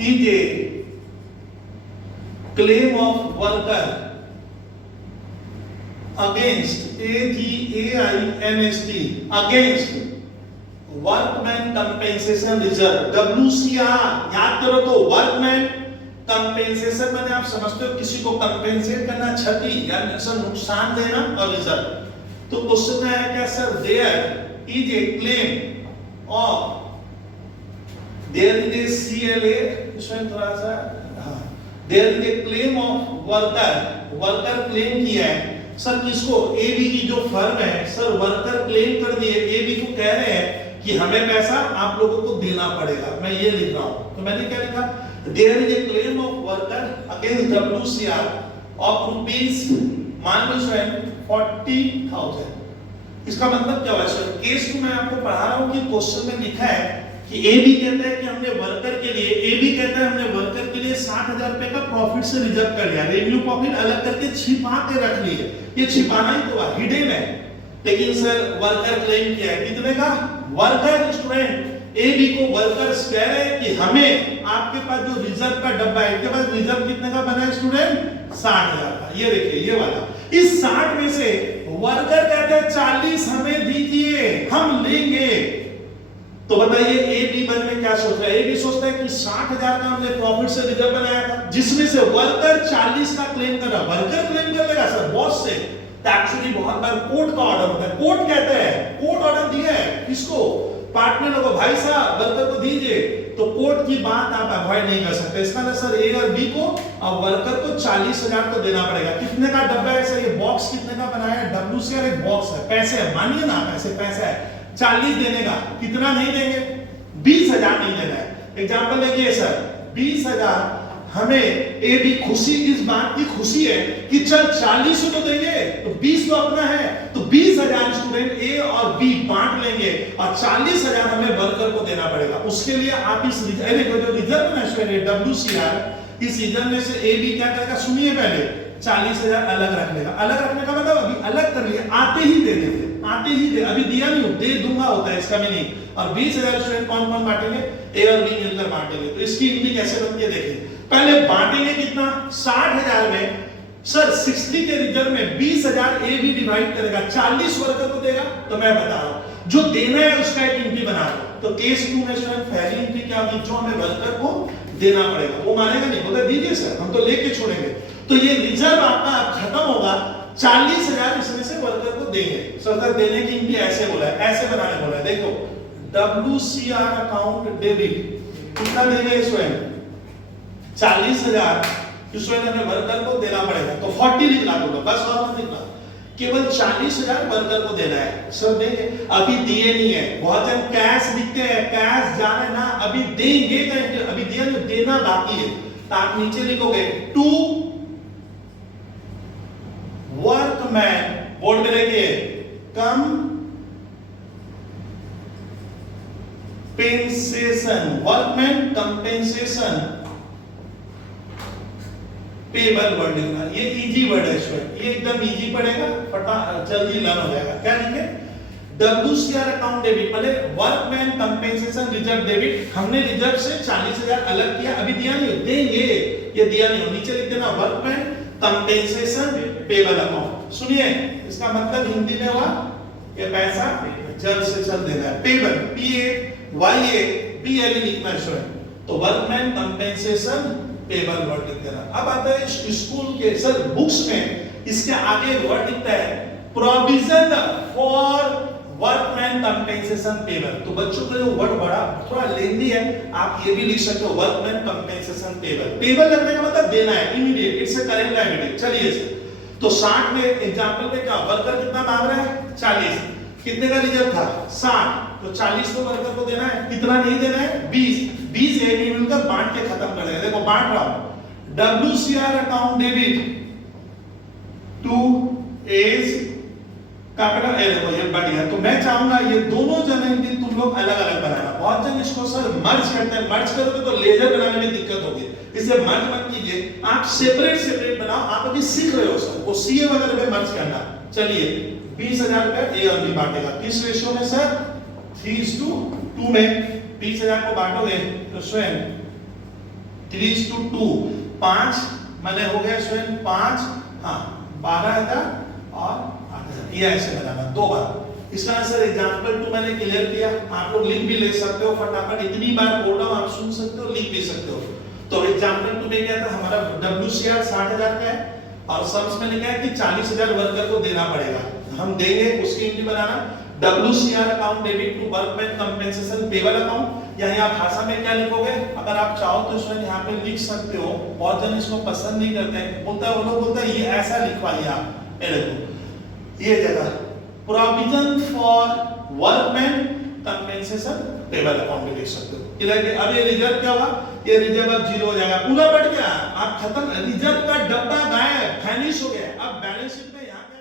is a claim of worker against AGAINST against workman compensation reserve WCR। याद करो तो वर्कमैन कंपेंसेशन माने आप समझते हो किसी को कंपेंसेट करना, क्षति या नुकसान देना, और रिजर्व। तो क्वेश्चन में है क्या sir? There is a claim of, there is a CLA, इसमें थोड़ा सा there is a claim of worker claim किया है सर किसको? AB की जो फर्म है सर, वर्कर क्लेम कर दिए, AB को कह रहे हैं कि हमें पैसा आप लोगों को देना पड़ेगा, मैं ये लिख रहा हूं। तो मैंने क्या लिखा? There is a claim of worker against WCR of rupees, मान लो स्वयं 40,000। इसका मतलब क्या हुआ सर? केस को मैं आपको पढ़ा रहा हूं कि क्वेश्चन में लिखा है कि AB कहता है कि हमने वर्कर के लिए, AB कहता है हमने वर्कर के लिए 60,000 रुपए का प्रॉफिट से रिजर्व कर लिया, रेवेन्यू प्रॉफिट अलग करके छिपा के रख लिए। ये छिपाना ही तो हुआ, हिडन है। लेकिन सर वर्कर क्लेम किया है कितने का? वर्कर स्टूडेंट AB को वर्कर्स कह रहे हैं कि हमें आपके पास जो रिजर्व का डब्बा है, इनके पास रिजर्व कितने का बना है स्टूडेंट? 60,000 का। ये देखिए ये वाला, इस 60 में से वर्कर कहते हैं 40 हमें दीजिए, हम लेंगे। तो बताइए AB1 में क्या सोच रहा है? AB सोचता है कि 60,000 का हमने प्रॉफिट से रिजर्व बनाया था, जिसमें से वर्कर 40 का क्लेम कर रहा। वर्कर क्लेम कर लेगा सर बॉस से, एक्चुअली बहुत बार कोर्ट का ऑर्डर होता है। कोर्ट कहते हैं, कोर्ट ऑर्डर दिया है किसको? पार्टनर लोगों, भाई साहब वर्कर को दीजिए, तो कोर्ट की बात आप अवॉइड नहीं कर सकते। इसका मतलब सर A और B को अब वर्कर को 40,000 को देना पड़ेगा। कितने का डब्बा है सर? ये बॉक्स कितने का बनाया है? WCR एक बॉक्स है, पैसे है, मानिए ना पैसा है, 40 देने का। कितना नहीं देंगे? 20,000 नहीं देना है। एग्जांपल देखिए सर, 20,000 हमें AB खुशी इस बात की खुशी है कि चल 40 तो देंगे, तो 20 तो अपना है, तो 20,000 स्टूडेंट A और B बांट लेंगे और 40,000 हमें वर्कर को देना पड़ेगा। उसके लिए आप इस जो रिजर्व है स्टूडेंट WCR, इस रिजर्व में से AB क्या करेगा? सुनिए पहले, 40,000 अलग रख लेगा। अलग रखने का मतलब अभी अलग कर लिया, आते ही दे देंगे, आते ही दे, अभी दिया नहीं, दे दूंगा होता है इसका मीनिंग। और 20,000 स्टूडेंट कौन कौन बांटेंगे? A और B मिलकर बांटेंगे। तो इसकी यूनिट कैसे बनती है देखिए। पहले बांटेंगे कितना? 60,000 में सर 60 के रिजर्व में 20,000 ए भी डिवाइड करेगा 40 वर्कर को देगा, तो मैं बता रहा हूं जो देना है उसका एक एंट्री बना दो। तो केस 2 में स्टूडेंट पहली एंट्री क्या होगी, जो हमें वर्कर को देना पड़ेगा, वो मानेगा नहीं, बोलता दीजिए सर हम तो लेके छोड़ेंगे। तो ये रिजर्व आपका खत्म होगा, 40,000 इसमें से वर्कर को देंगे। सर देने की एंट्री ऐसे बोला है, ऐसे बनाने बोला है, देखो WCR अकाउंट डेबिट कितना देंगे स्टूडेंट, 40,000 स्टूडेंट हमें वर्कर को देना पड़ेगा, तो 40 लिखना बोलो बस, और मत लिखना, केवल 40,000 वर्कर को देना है। सब देंगे, अभी दिए नहीं है, बहुत जन कैश लिखते हैं, कैश जा रहे ना, अभी देंगे का, अभी दिया नहीं, देना बाकी है। तो आप नीचे लिखोगे टू वर्कमैन, बोर्ड में लिखिए compensation, workman compensation payable word लिखना, ये इजी वर्ड है स्टूडेंट, ये एकदम इजी पड़ेगा, फटा जल्दी लर्न हो जाएगा। क्या लिखे, WCR अकाउंट डेबिट माने वर्कमैन कंपेंसेशन रिजर्व डेबिट, हमने रिजर्व से 40,000 अलग किया, अभी दिया नहीं, देंगे, ये दिया नहीं हो, नीचे लिख देना वर्कमैन कंपेंसेशन पेबल अकाउंट। सुनिए इसका मतलब हिंदी में हुआ ये पैसा जल्द से जल्द देना है, पेबल PAYABL लिखना स्टूडेंट, तो वर्कमैन कंपेंसेशन पेबल वर्ड लिख देना। अब आता है स्कूल के सर बुक्स में इसके आगे वर्ड लिखता है provision for workman compensation payable, तो बच्चों का जो वर्ड बड़ा थोड़ा लेंदी है, आप ये भी लिख सकते हो वर्कमैन कंपेंसेशन पेबल। पेबल लगने का मतलब देना है, immediate, it's a current liability. चलिए तो 60 में एग्जांपल में क्या वर्कर कितना मांग रहा है 40, कितने का रिजर्व था 60, तो 40 तो वर्कर को देना है, कितना नहीं देना है 20 ए बी मिलकर बांट के खत्म कर देगा। देखो बांट रहा हूं, WCR account debit to as capital A, देखो ये बढ़िया। तो मैं चाहूंगा ये दोनों जने तुम लोग अलग अलग बनाना, बहुत जन इसको सर मर्ज करते हैं, मर्ज करोगे तो लेजर बनाने में दिक्कत होगी, इसलिए मर्ज मत कीजिए, आप सेपरेट बनाओ, आप अभी सीख रहे हो सर, वो सीए वगैरह में मर्ज करना। चलिए 20,000 रुपए ए और बी बांटेगा, किस रेशियो में सर 3:2 में 20,000 को बांटोगे तो स्वयं 3:2, 5 मैंने हो गया स्वयं 5, हाँ 12,000 और 8,000, ये ऐसे बनाना दो बार। इसका आंसर एग्जांपल 2 मैंने क्लियर किया, आप लोग लिख भी ले सकते हो फटाफट, इतनी बार बोल रहा हूं आप सुन सकते हो, लिख भी सकते हो। तो एग्जांपल 2 में क्या था, हमारा WCR 60,000 का है और सम्स में लिखा है कि 40,000 वर्कर को देना पड़ेगा, हम देंगे, उसकी एंट्री बनाना WCR account debit to workman compensation payable account. यहाँ आप भाषा में क्या लिखोगे, अगर आप चाहो तो इसमें यहाँ पे लिख सकते हो, बहुत जन इसको पसंद नहीं करते हैं, बोलता है वो लोग बोलता है ये ऐसा लिखवाइए आप, देखो ये जगह provision for workman compensation payable account लिख सकते हो। अब ये रिजर्व क्या हुआ, ये रिजर्व अब 0 हो जाएगा, पूरा बढ़ गया, आप खत्म, रिजर्व का डब्बा गायब, वैनिश हो गया। अब बैलेंस शीट में यहाँ क्या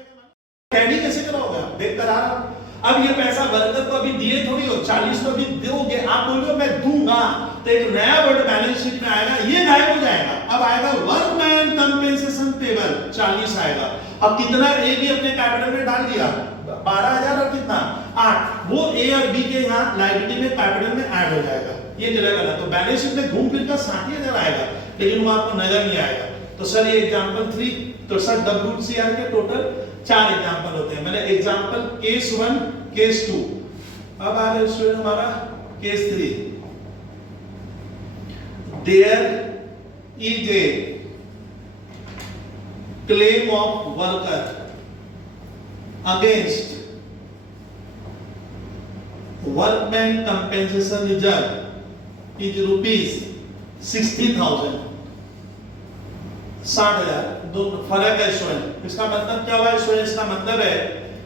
कैडी कैसे कराओगे आप, देख कर आ रहा हूं। अब ये पैसा वर्कर को अभी दिए थोड़ी हो, 40 तो अभी दोगे, आप बोलोगे मैं दूंगा, तो एक नया वर्ड बैलेंस शीट में आएगा, ये गायब हो जाएगा, अब आएगा वर्कमैन कंपेंसेशन पेबल 40 आएगा। अब कितना ए बी अपने कैपिटल में डाल दिया 12,000 और कितना 8, वो ए और बी के यहाँ लायबिलिटी में कैपिटल में ऐड हो जाएगा, ये जगह गलत, तो बैलेंस शीट में घूम फिर कर 60,000 आएगा, लेकिन वो आपको नजर नहीं आएगा। तो सर ये एग्जांपल 3, तो सर WCR के टोटल 4 एग्जांपल होते हैं, मैंने एग्जांपल केस 1 केस 2, अब आ रहे स्टूडेंट हमारा case 3, there is a claim of worker against workman compensation reserve is ₹60,000, 60,000, दो फर्क है स्टूडेंट। इसका मतलब क्या हुआ स्टूडेंट, इसका मतलब है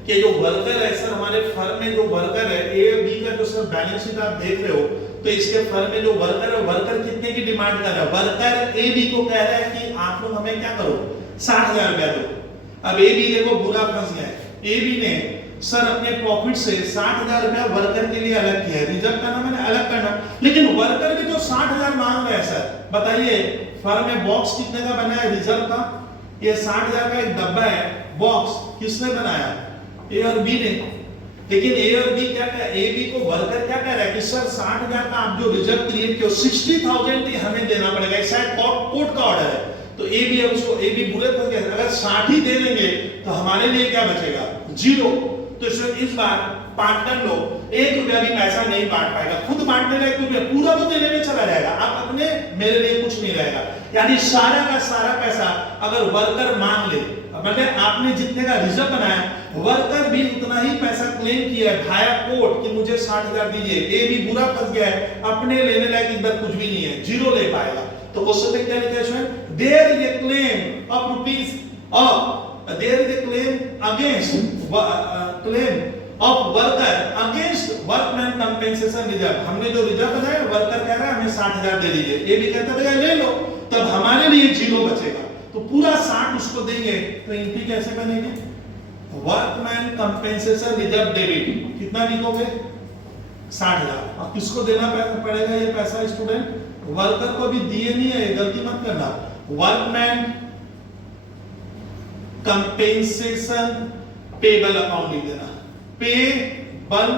कि जो वर्कर है सर हमारे फर्म में जो वर्कर है ए और बी का जो सर बैलेंस शीट आप देख रहे हो, तो इसके फर्म में जो वर्कर है, वर्कर कितने की डिमांड कर रहा है, वर्कर ए बी को कह रहा है कि आप लोग हमें क्या करो 60,000 रुपया दो। अब ए बी देखो बुरा फंस गया है, ए बी ने सर अपने प्रॉफिट से 60,000 रुपया वर्कर के लिए अलग किया है, रिजर्व करना मैंने अलग करना, लेकिन वर्कर भी तो 60,000 मांग रहे हैं सर, बताइए फर्म में बॉक्स कितने का बना है रिजर्व का, ये 60,000 का एक डब्बा है, बॉक्स किसने बनाया, ए और बी ने, लेकिन ए और बी क्या कह, ए बी को वर्कर क्या कह रहा है कि सर 60,000 का आप जो रिजर्व क्रिएट किया 60,000 हमें देना पड़ेगा, शायद कोर्ट का ऑर्डर है, तो ए बी, अब उसको ए बी बुरे फंस गए, अगर 60 ही दे देंगे तो हमारे लिए क्या बचेगा? 0। तो इस बार पार्टनर लोग 1 रुपया भी पैसा नहीं बांट पाएगा, खुद बांटने लायक रुपया पूरा तो देने में चला जाएगा, आप अपने मेरे लिए कुछ नहीं रहेगा। यानी सारा का सारा पैसा अगर वर्कर मांग ले, मतलब आपने जितने का रिजर्व बनाया, वर्कर भी उतना ही पैसा क्लेम किया है भाया कोर्ट कि मुझे 60,000 दीजिए, ए भी बुरा फंस गया है, अपने लेने लायक इधर कुछ भी नहीं है, 0 ले पाएगा। तो क्वेश्चन में क्या लिखा है इसमें? There is a claim of rupees of, there is a claim against claim of worker against workman compensation reserve. हमने जो रिजर्व बनाया, वर्कर कह रहा है हमें 60,000 दे दीजिए, ये भी कहता है भैया ले लो, तब हमारे लिए 0 बचेगा। तो पूरा 60 उसको देंगे, तो इनकी कैसे बनेगी? वर्कमैन कंपेंसेशन रिजर्व डेबिट, कितना लिखोगे? 60,000। अब किसको देना पड़ेगा ये पैसा स्टूडेंट? वर्कर को भी दिए नहीं है, गलती मत करना। वर्कमैन कंपेंसेशन पेबल अकाउंट लिख देना, पेबल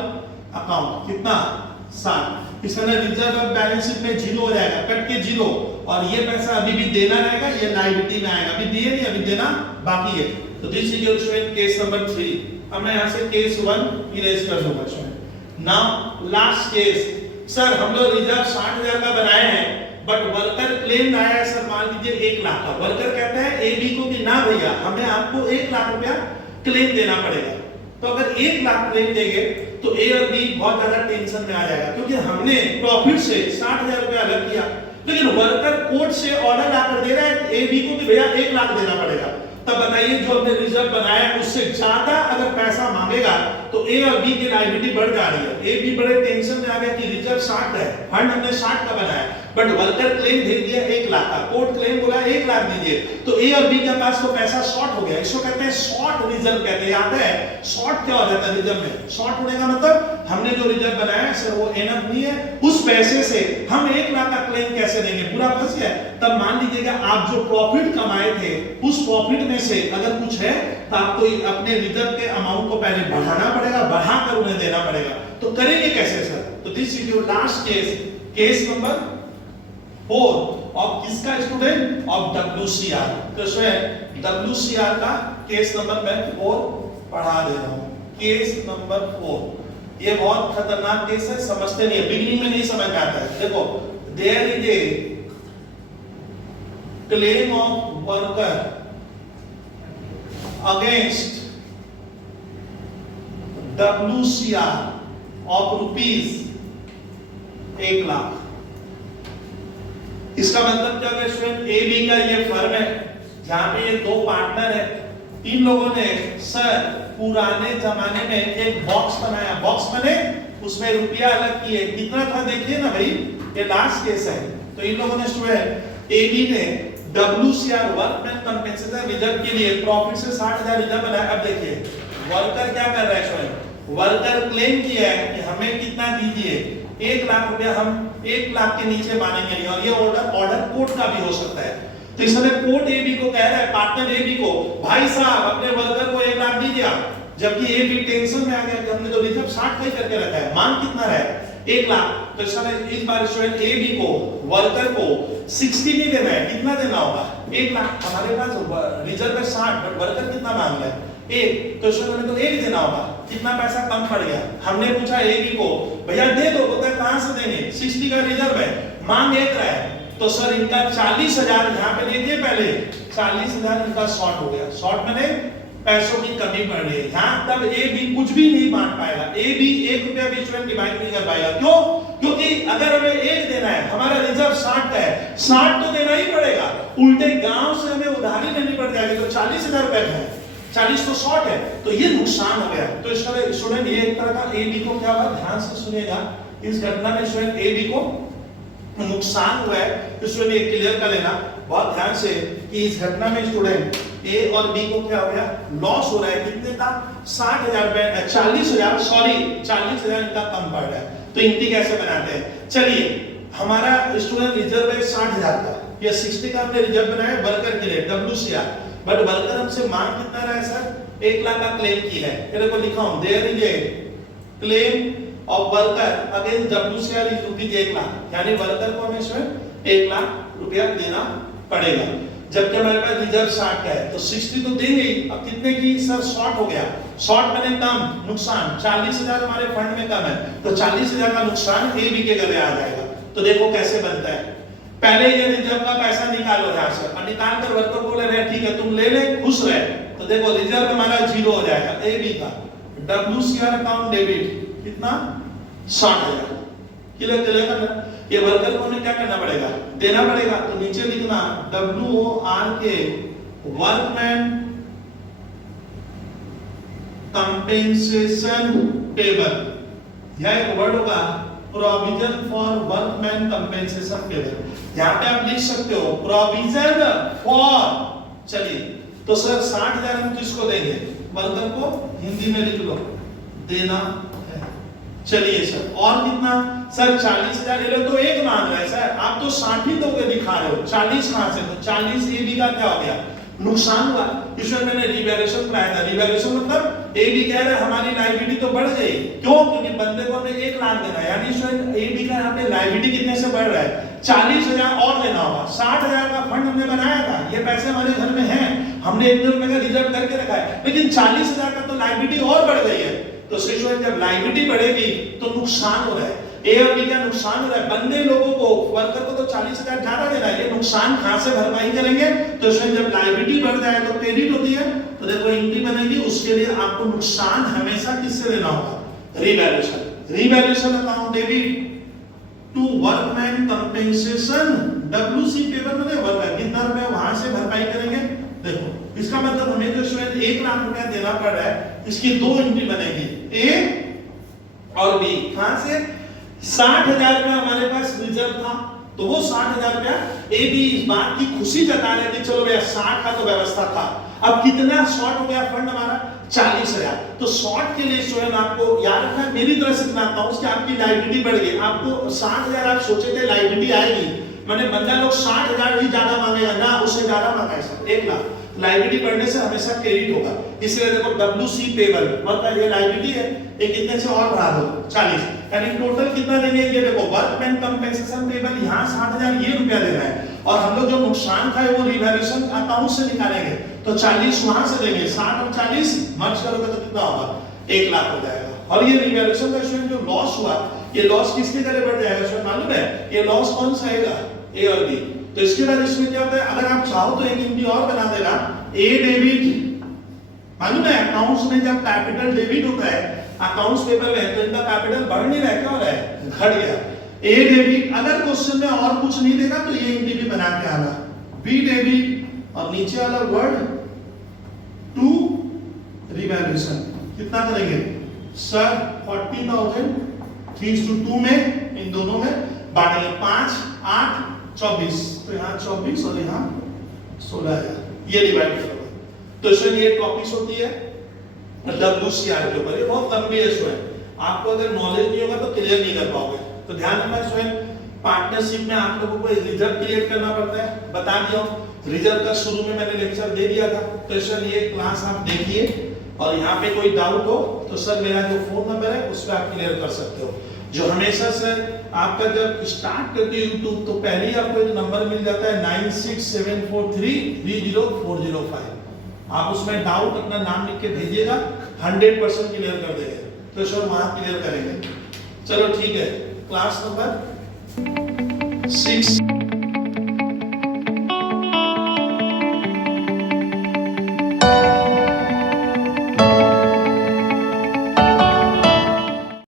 अकाउंट कितना? 60। इसमें रिजर्व बैलेंस शीट में 0 हो जाएगा, कट के 0, और ये पैसा अभी भी देना रहेगा, ये लायबिलिटी में आएगा, अभी दिए नहीं, अभी देना बाकी है। तो this is your student case number 3। अब मैं यहां से केस 1 इरेज कर दूंगा student. Now last case, sir हम लोग रिजर्व 60,000 का बनाए हैं, बट वर्कर क्लेम आया है सर मान लीजिए 1 लाख का। वर्कर कहता है ए बी को कि ना भैया हमें आपको 1 लाख रुपया क्लेम देना पड़ेगा। तो अगर 1 लाख क्लेम देंगे तो ए और बी बहुत ज्यादा टेंशन में आ जाएगा, क्योंकि हमने प्रॉफिट से 60,000 रुपया अलग किया, लेकिन वर्कर कोर्ट से ऑर्डर लाकर दे रहा है ए बी को कि भैया 1 लाख देना पड़ेगा। तब बताइए जो हमने रिजर्व बनाया उससे ज्यादा अगर पैसा मांगेगा तो ए और बी की लायबिलिटी बढ़ जा रही है। ए बी बड़े टेंशन में आ गया कि रिजर्व 60 है, फंड हमने 60 का बनाया, बट वर्कर क्लेम भेज दिया 1 लाख का, कोर्ट क्लेम बोला 1 लाख दीजिए, तो ए और बी के पास तो पैसा शॉर्ट हो गया। इसको कहते हैं शॉर्ट रिजर्व कहते हैं। याद है शॉर्ट क्या हो जाता है रिजर्व में? शॉर्ट होने का मतलब हमने जो रिजर्व बनाया है सर वो एनफ नहीं है, उस पैसे से हम 1 लाख का क्लेम कैसे देंगे? पूरा फंस गया। तब मान लीजिएगा आप जो प्रॉफिट कमाए थे उस प्रॉफिट में से अगर कुछ है तो आपको अपने रिजर्व के अमाउंट को पहले बढ़ाना पड़ेगा, बढ़ाकर उन्हें देना पड़ेगा। तो करेंगे कैसे सर? तो this is your last case, case number 4 of किसका स्टूडेंट? Of WCR। तो इसमें WCR का केस नंबर मैं 4 पढ़ा दे रहा हूं। केस नंबर 4 ये बहुत खतरनाक केस है, समझते नहीं है, बिगिनिंग में नहीं समझ में आता है। देखो there is a claim of worker against WCR of rupees 1 lakh. इसका मतलब क्या है स्टूडेंट? ए बी का ये फर्म है जहां पे ये 2 पार्टनर है, इन लोगों ने सर पुराने जमाने में एक बॉक्स बनाया, बॉक्स बने उसमें रुपया अलग किए, कितना था देखिए ना भाई, ये लास्ट केस है। तो इन लोगों ने स्टूडेंट ए बी ने WCR वर्कमैन कंपेंसेशन रिजर्व के लिए प्रॉफिट से 60,000 रिजर्व बनाया। अब देखिए वर्कर क्या कर रहा है स्टूडेंट? वर्कर क्लेम किया है कि हमें कितना दीजिए, 1 लाख रुपया हम 1 लाख के नीचे मानेंगे नहीं, और ये ऑर्डर कोर्ट का भी हो सकता है। तो इसमें कोर्ट ए बी को कह रहा है, पार्टनर ए बी को, भाई साहब अपने वर्कर को 1 लाख दीजिए, जबकि ए बी टेंशन में आ गया कि हमने तो रिजर्व 60 का ही करके रखा है, मांग कितना है 1 लाख। तो इस बार स्टूडेंट ए बी को वर्कर को 60 नहीं देना है, कितना देना होगा? 1 लाख। हमारे पास रिजर्व है 60, बट वर्कर कितना मांग रहा है? 1। तो स्टूडेंट को 1 देना होगा, कितना पैसा कम पड़ गया। हमने पूछा ए बी को भैया दे दो, बोलता है कहां से देंगे, 60 का रिजर्व है, मांग 1 रहा है। तो सर इनका 40,000 यहाँ पे देखिए, पहले 40,000 इनका शॉर्ट हो गया। शॉर्ट मैंने पैसों की कमी पड़ रही है यहाँ, तब ए बी कुछ भी नहीं बांट पाएगा, ए बी 1 रुपया भी स्टूडेंट डिवाइड नहीं कर पाएगा। क्यों? क्योंकि अगर हमें 1 देना है, हमारा रिजर्व 60 का है, 60 तो देना ही पड़ेगा, उल्टे गांव से हमें उधारी लेनी पड़ जाएगी, तो 40,000 रुपए का है, 40 तो शॉर्ट है, तो ये नुकसान हो गया। तो इसका स्टूडेंट ये एक तरह का ए बी को क्या हुआ, ध्यान से सुनिएगा, इस घटना में स्टूडेंट ए बी को नुकसान हुआ है, तो स्टूडेंट ये क्लियर कर लेना बहुत ध्यान से कि इस घटना में स्टूडेंट ए और बी को क्या हो गया, लॉस हो रहा है। कितने का? 60,000 रुपए, 40,000 सॉरी 40,000 इनका कम पड़ रहा है। तो इनकी कैसे बनाते हैं? चलिए हमारा स्टूडेंट रिजर्व है 60,000 का, या 60 का हमने रिजर्व बनाया वर्कर के लिए WCR, बट वर्कर हमसे मांग कितना रहा है सर? 1 लाख का क्लेम की है। मेरे को लिखा हूं there is a claim of worker against WCR is rupees 1 lakh, यानी वर्कर को हमें इसमें 1 लाख रुपया देना पड़ेगा। जबकि हमारे पास रिजर्व 60 का है, तो 60 तो देंगे ही। अब कितने की सर शॉर्ट हो गया, शॉर्ट मैंने कम, नुकसान 40,000 हमारे फंड में कम है, तो 40,000 का नुकसान ए बी के गले आ जाएगा। तो देखो कैसे बनता है, पहले ये रिजर्व का पैसा निकालो यहाँ से, और निकाल कर वर्कर को बोले ठीक है तुम ले ले, खुश रहे। तो देखो रिजर्व हमारा 0 हो जाएगा ए बी का, WCR अकाउंट डेबिट कितना 60,000। क्लियर करना, ये वर्कर को हमें क्या करना पड़ेगा, देना पड़ेगा। तो नीचे लिखना WORK वर्कमैन कंपेंसेशन पेबल, यह एक वर्ड होगा provision for workman compensation payable. यहाँ पे आप लिख सकते हो प्रोविजन फॉर, चलिए तो सर 60,000 हम किसको देंगे, वर्कर को, हिंदी में लिख लो देना है। चलिए सर और कितना, सर 40,000 ले लो, तो एक मांग रहा है सर, आप तो 60 ही दोगे दिखा रहे हो, 40 कहां से, तो 40 ए बी का क्या हो गया, नुकसान हुआ। इसमें मैंने रिवैल्यूएशन कराया था, रिवैल्यूएशन मतलब ए बी कह रहा है हमारी लायबिलिटी तो बढ़ गई, क्यों, क्योंकि बंदे को हमें 1 लाख देना है, यानी इसमें ए बी का यहाँ पे लायबिलिटी कितने से बढ़ रहा है, 40,000 और देना होगा। 60,000 का फंड हमने बनाया था, ये पैसे हमारे घर में हैं, हमने 1 रुपए का रिजर्व करके रखा है, लेकिन 40,000 का तो लायबिलिटी और बढ़ गई है। तो सिचुएशन जब लायबिलिटी बढ़ेगी तो नुकसान हो रहा है, ए और बी का नुकसान हो रहा है, बंदे लोगों को, वर्कर को तो 40,000 ज्यादा देना है, ये नुकसान कहां से भरपाई करेंगे, तो इसमें जब लायबिलिटी बढ़ जाए तो क्रेडिट होती है, तो देखो एंट्री बनेगी, उसके लिए आपको नुकसान हमेशा किससे लेना होगा, revaluation. Revaluation account debit to workman compensation, WC payable में वर्कर कितना रुपए वहां से भरपाई करेंगे। देखो इसका मतलब हमें जो इसमें 1 लाख रुपया देना पड़ रहा है, इसकी 2 एंट्री बनेगी, ए और बी। कहां से, 60,000 रुपया हमारे पास रिजर्व था, तो वो 60,000 रुपया ए बी इस बात की खुशी जता रहे थे, चलो भैया 60 का तो व्यवस्था था, अब कितना शॉर्ट हो गया फंड हमारा 40,000। तो शॉर्ट के लिए स्वयं आपको याद रखना, मेरी तरह से बनाता हूं उसकी आपकी लायबिलिटी बढ़ गई, आपको 60,000 आप सोचे थे लायबिलिटी आएगी, मैंने बंदा लोग 60,000 ही ज्यादा मांगेगा ना, उससे ज्यादा मांगा है सर 1 लाख, लायबिलिटी बढ़ने से हमेशा क्रेडिट होगा, इसलिए देखो WC पेबल मतलब ये लायबिलिटी है, ये कितने से और बढ़ा दो 40, यानी टोटल कितना देंगे, ये देखो वर्कमैन कंपेंसेशन पेबल यहाँ 60,000 ये रुपया देना है, और हम लोग जो नुकसान खाए वो रिवैल्यूएशन अकाउंट से निकालेंगे, तो 40 वहां से देंगे, 60 और 40 मर्ज करोगे तो कितना होगा, 1 लाख हो जाएगा। और ये रिवैल्यूएशन का इसमें जो लॉस हुआ, ये लॉस किसके गले बढ़ जाएगा, इसमें मालूम है, ये लॉस कौन सा आएगा, ए और बी। तो इसके बाद इसमें क्या होता है, अगर आप चाहो तो एक एंट्री और बना देना, ए डेबिट, मालूम है अकाउंट्स में जब कैपिटल डेबिट होता है अकाउंट्स पेपर में, तो इनका कैपिटल बढ़ नहीं रहा है, क्या हो रहा है, घट गया। ए डेबिट, अगर क्वेश्चन में और कुछ नहीं देगा तो ये एंट्री भी बना के आना, बी डेबिट और नीचे वाला वर्ड टू रिवैल्यूएशन, कितना करेंगे सर 40,000 3:2 में इन दोनों में बांटेंगे, 5 8 24, तो यहाँ 24 और यहाँ 16,000, ये डिवाइड करोगे तो इसमें ये टॉपिक्स होती है WCR के ऊपर, ये बहुत लंबी है स्वयं, आपको अगर नॉलेज नहीं होगा तो क्लियर नहीं कर पाओगे। तो ध्यान रखना स्वयं पार्टनरशिप में आप लोगों को रिजर्व क्रिएट करना पड़ता है, बता दिया रिजर्व का शुरू में मैंने लेक्चर दे दिया था, तो सर ये क्लास आप देखिए, और यहाँ पे कोई डाउट हो तो सर मेरा जो फोन नंबर है उस पर आप क्लियर कर सकते हो। जो हमेशा सर आपका जब स्टार्ट करते हो यूट्यूब तो पहले ही आपको एक नंबर मिल जाता है 9674330405, आप उसमें डाउट अपना नाम लिख के भेजिएगा, 100% क्लियर कर देंगे, तो सर वहां क्लियर करेंगे। चलो ठीक है, क्लास नंबर 6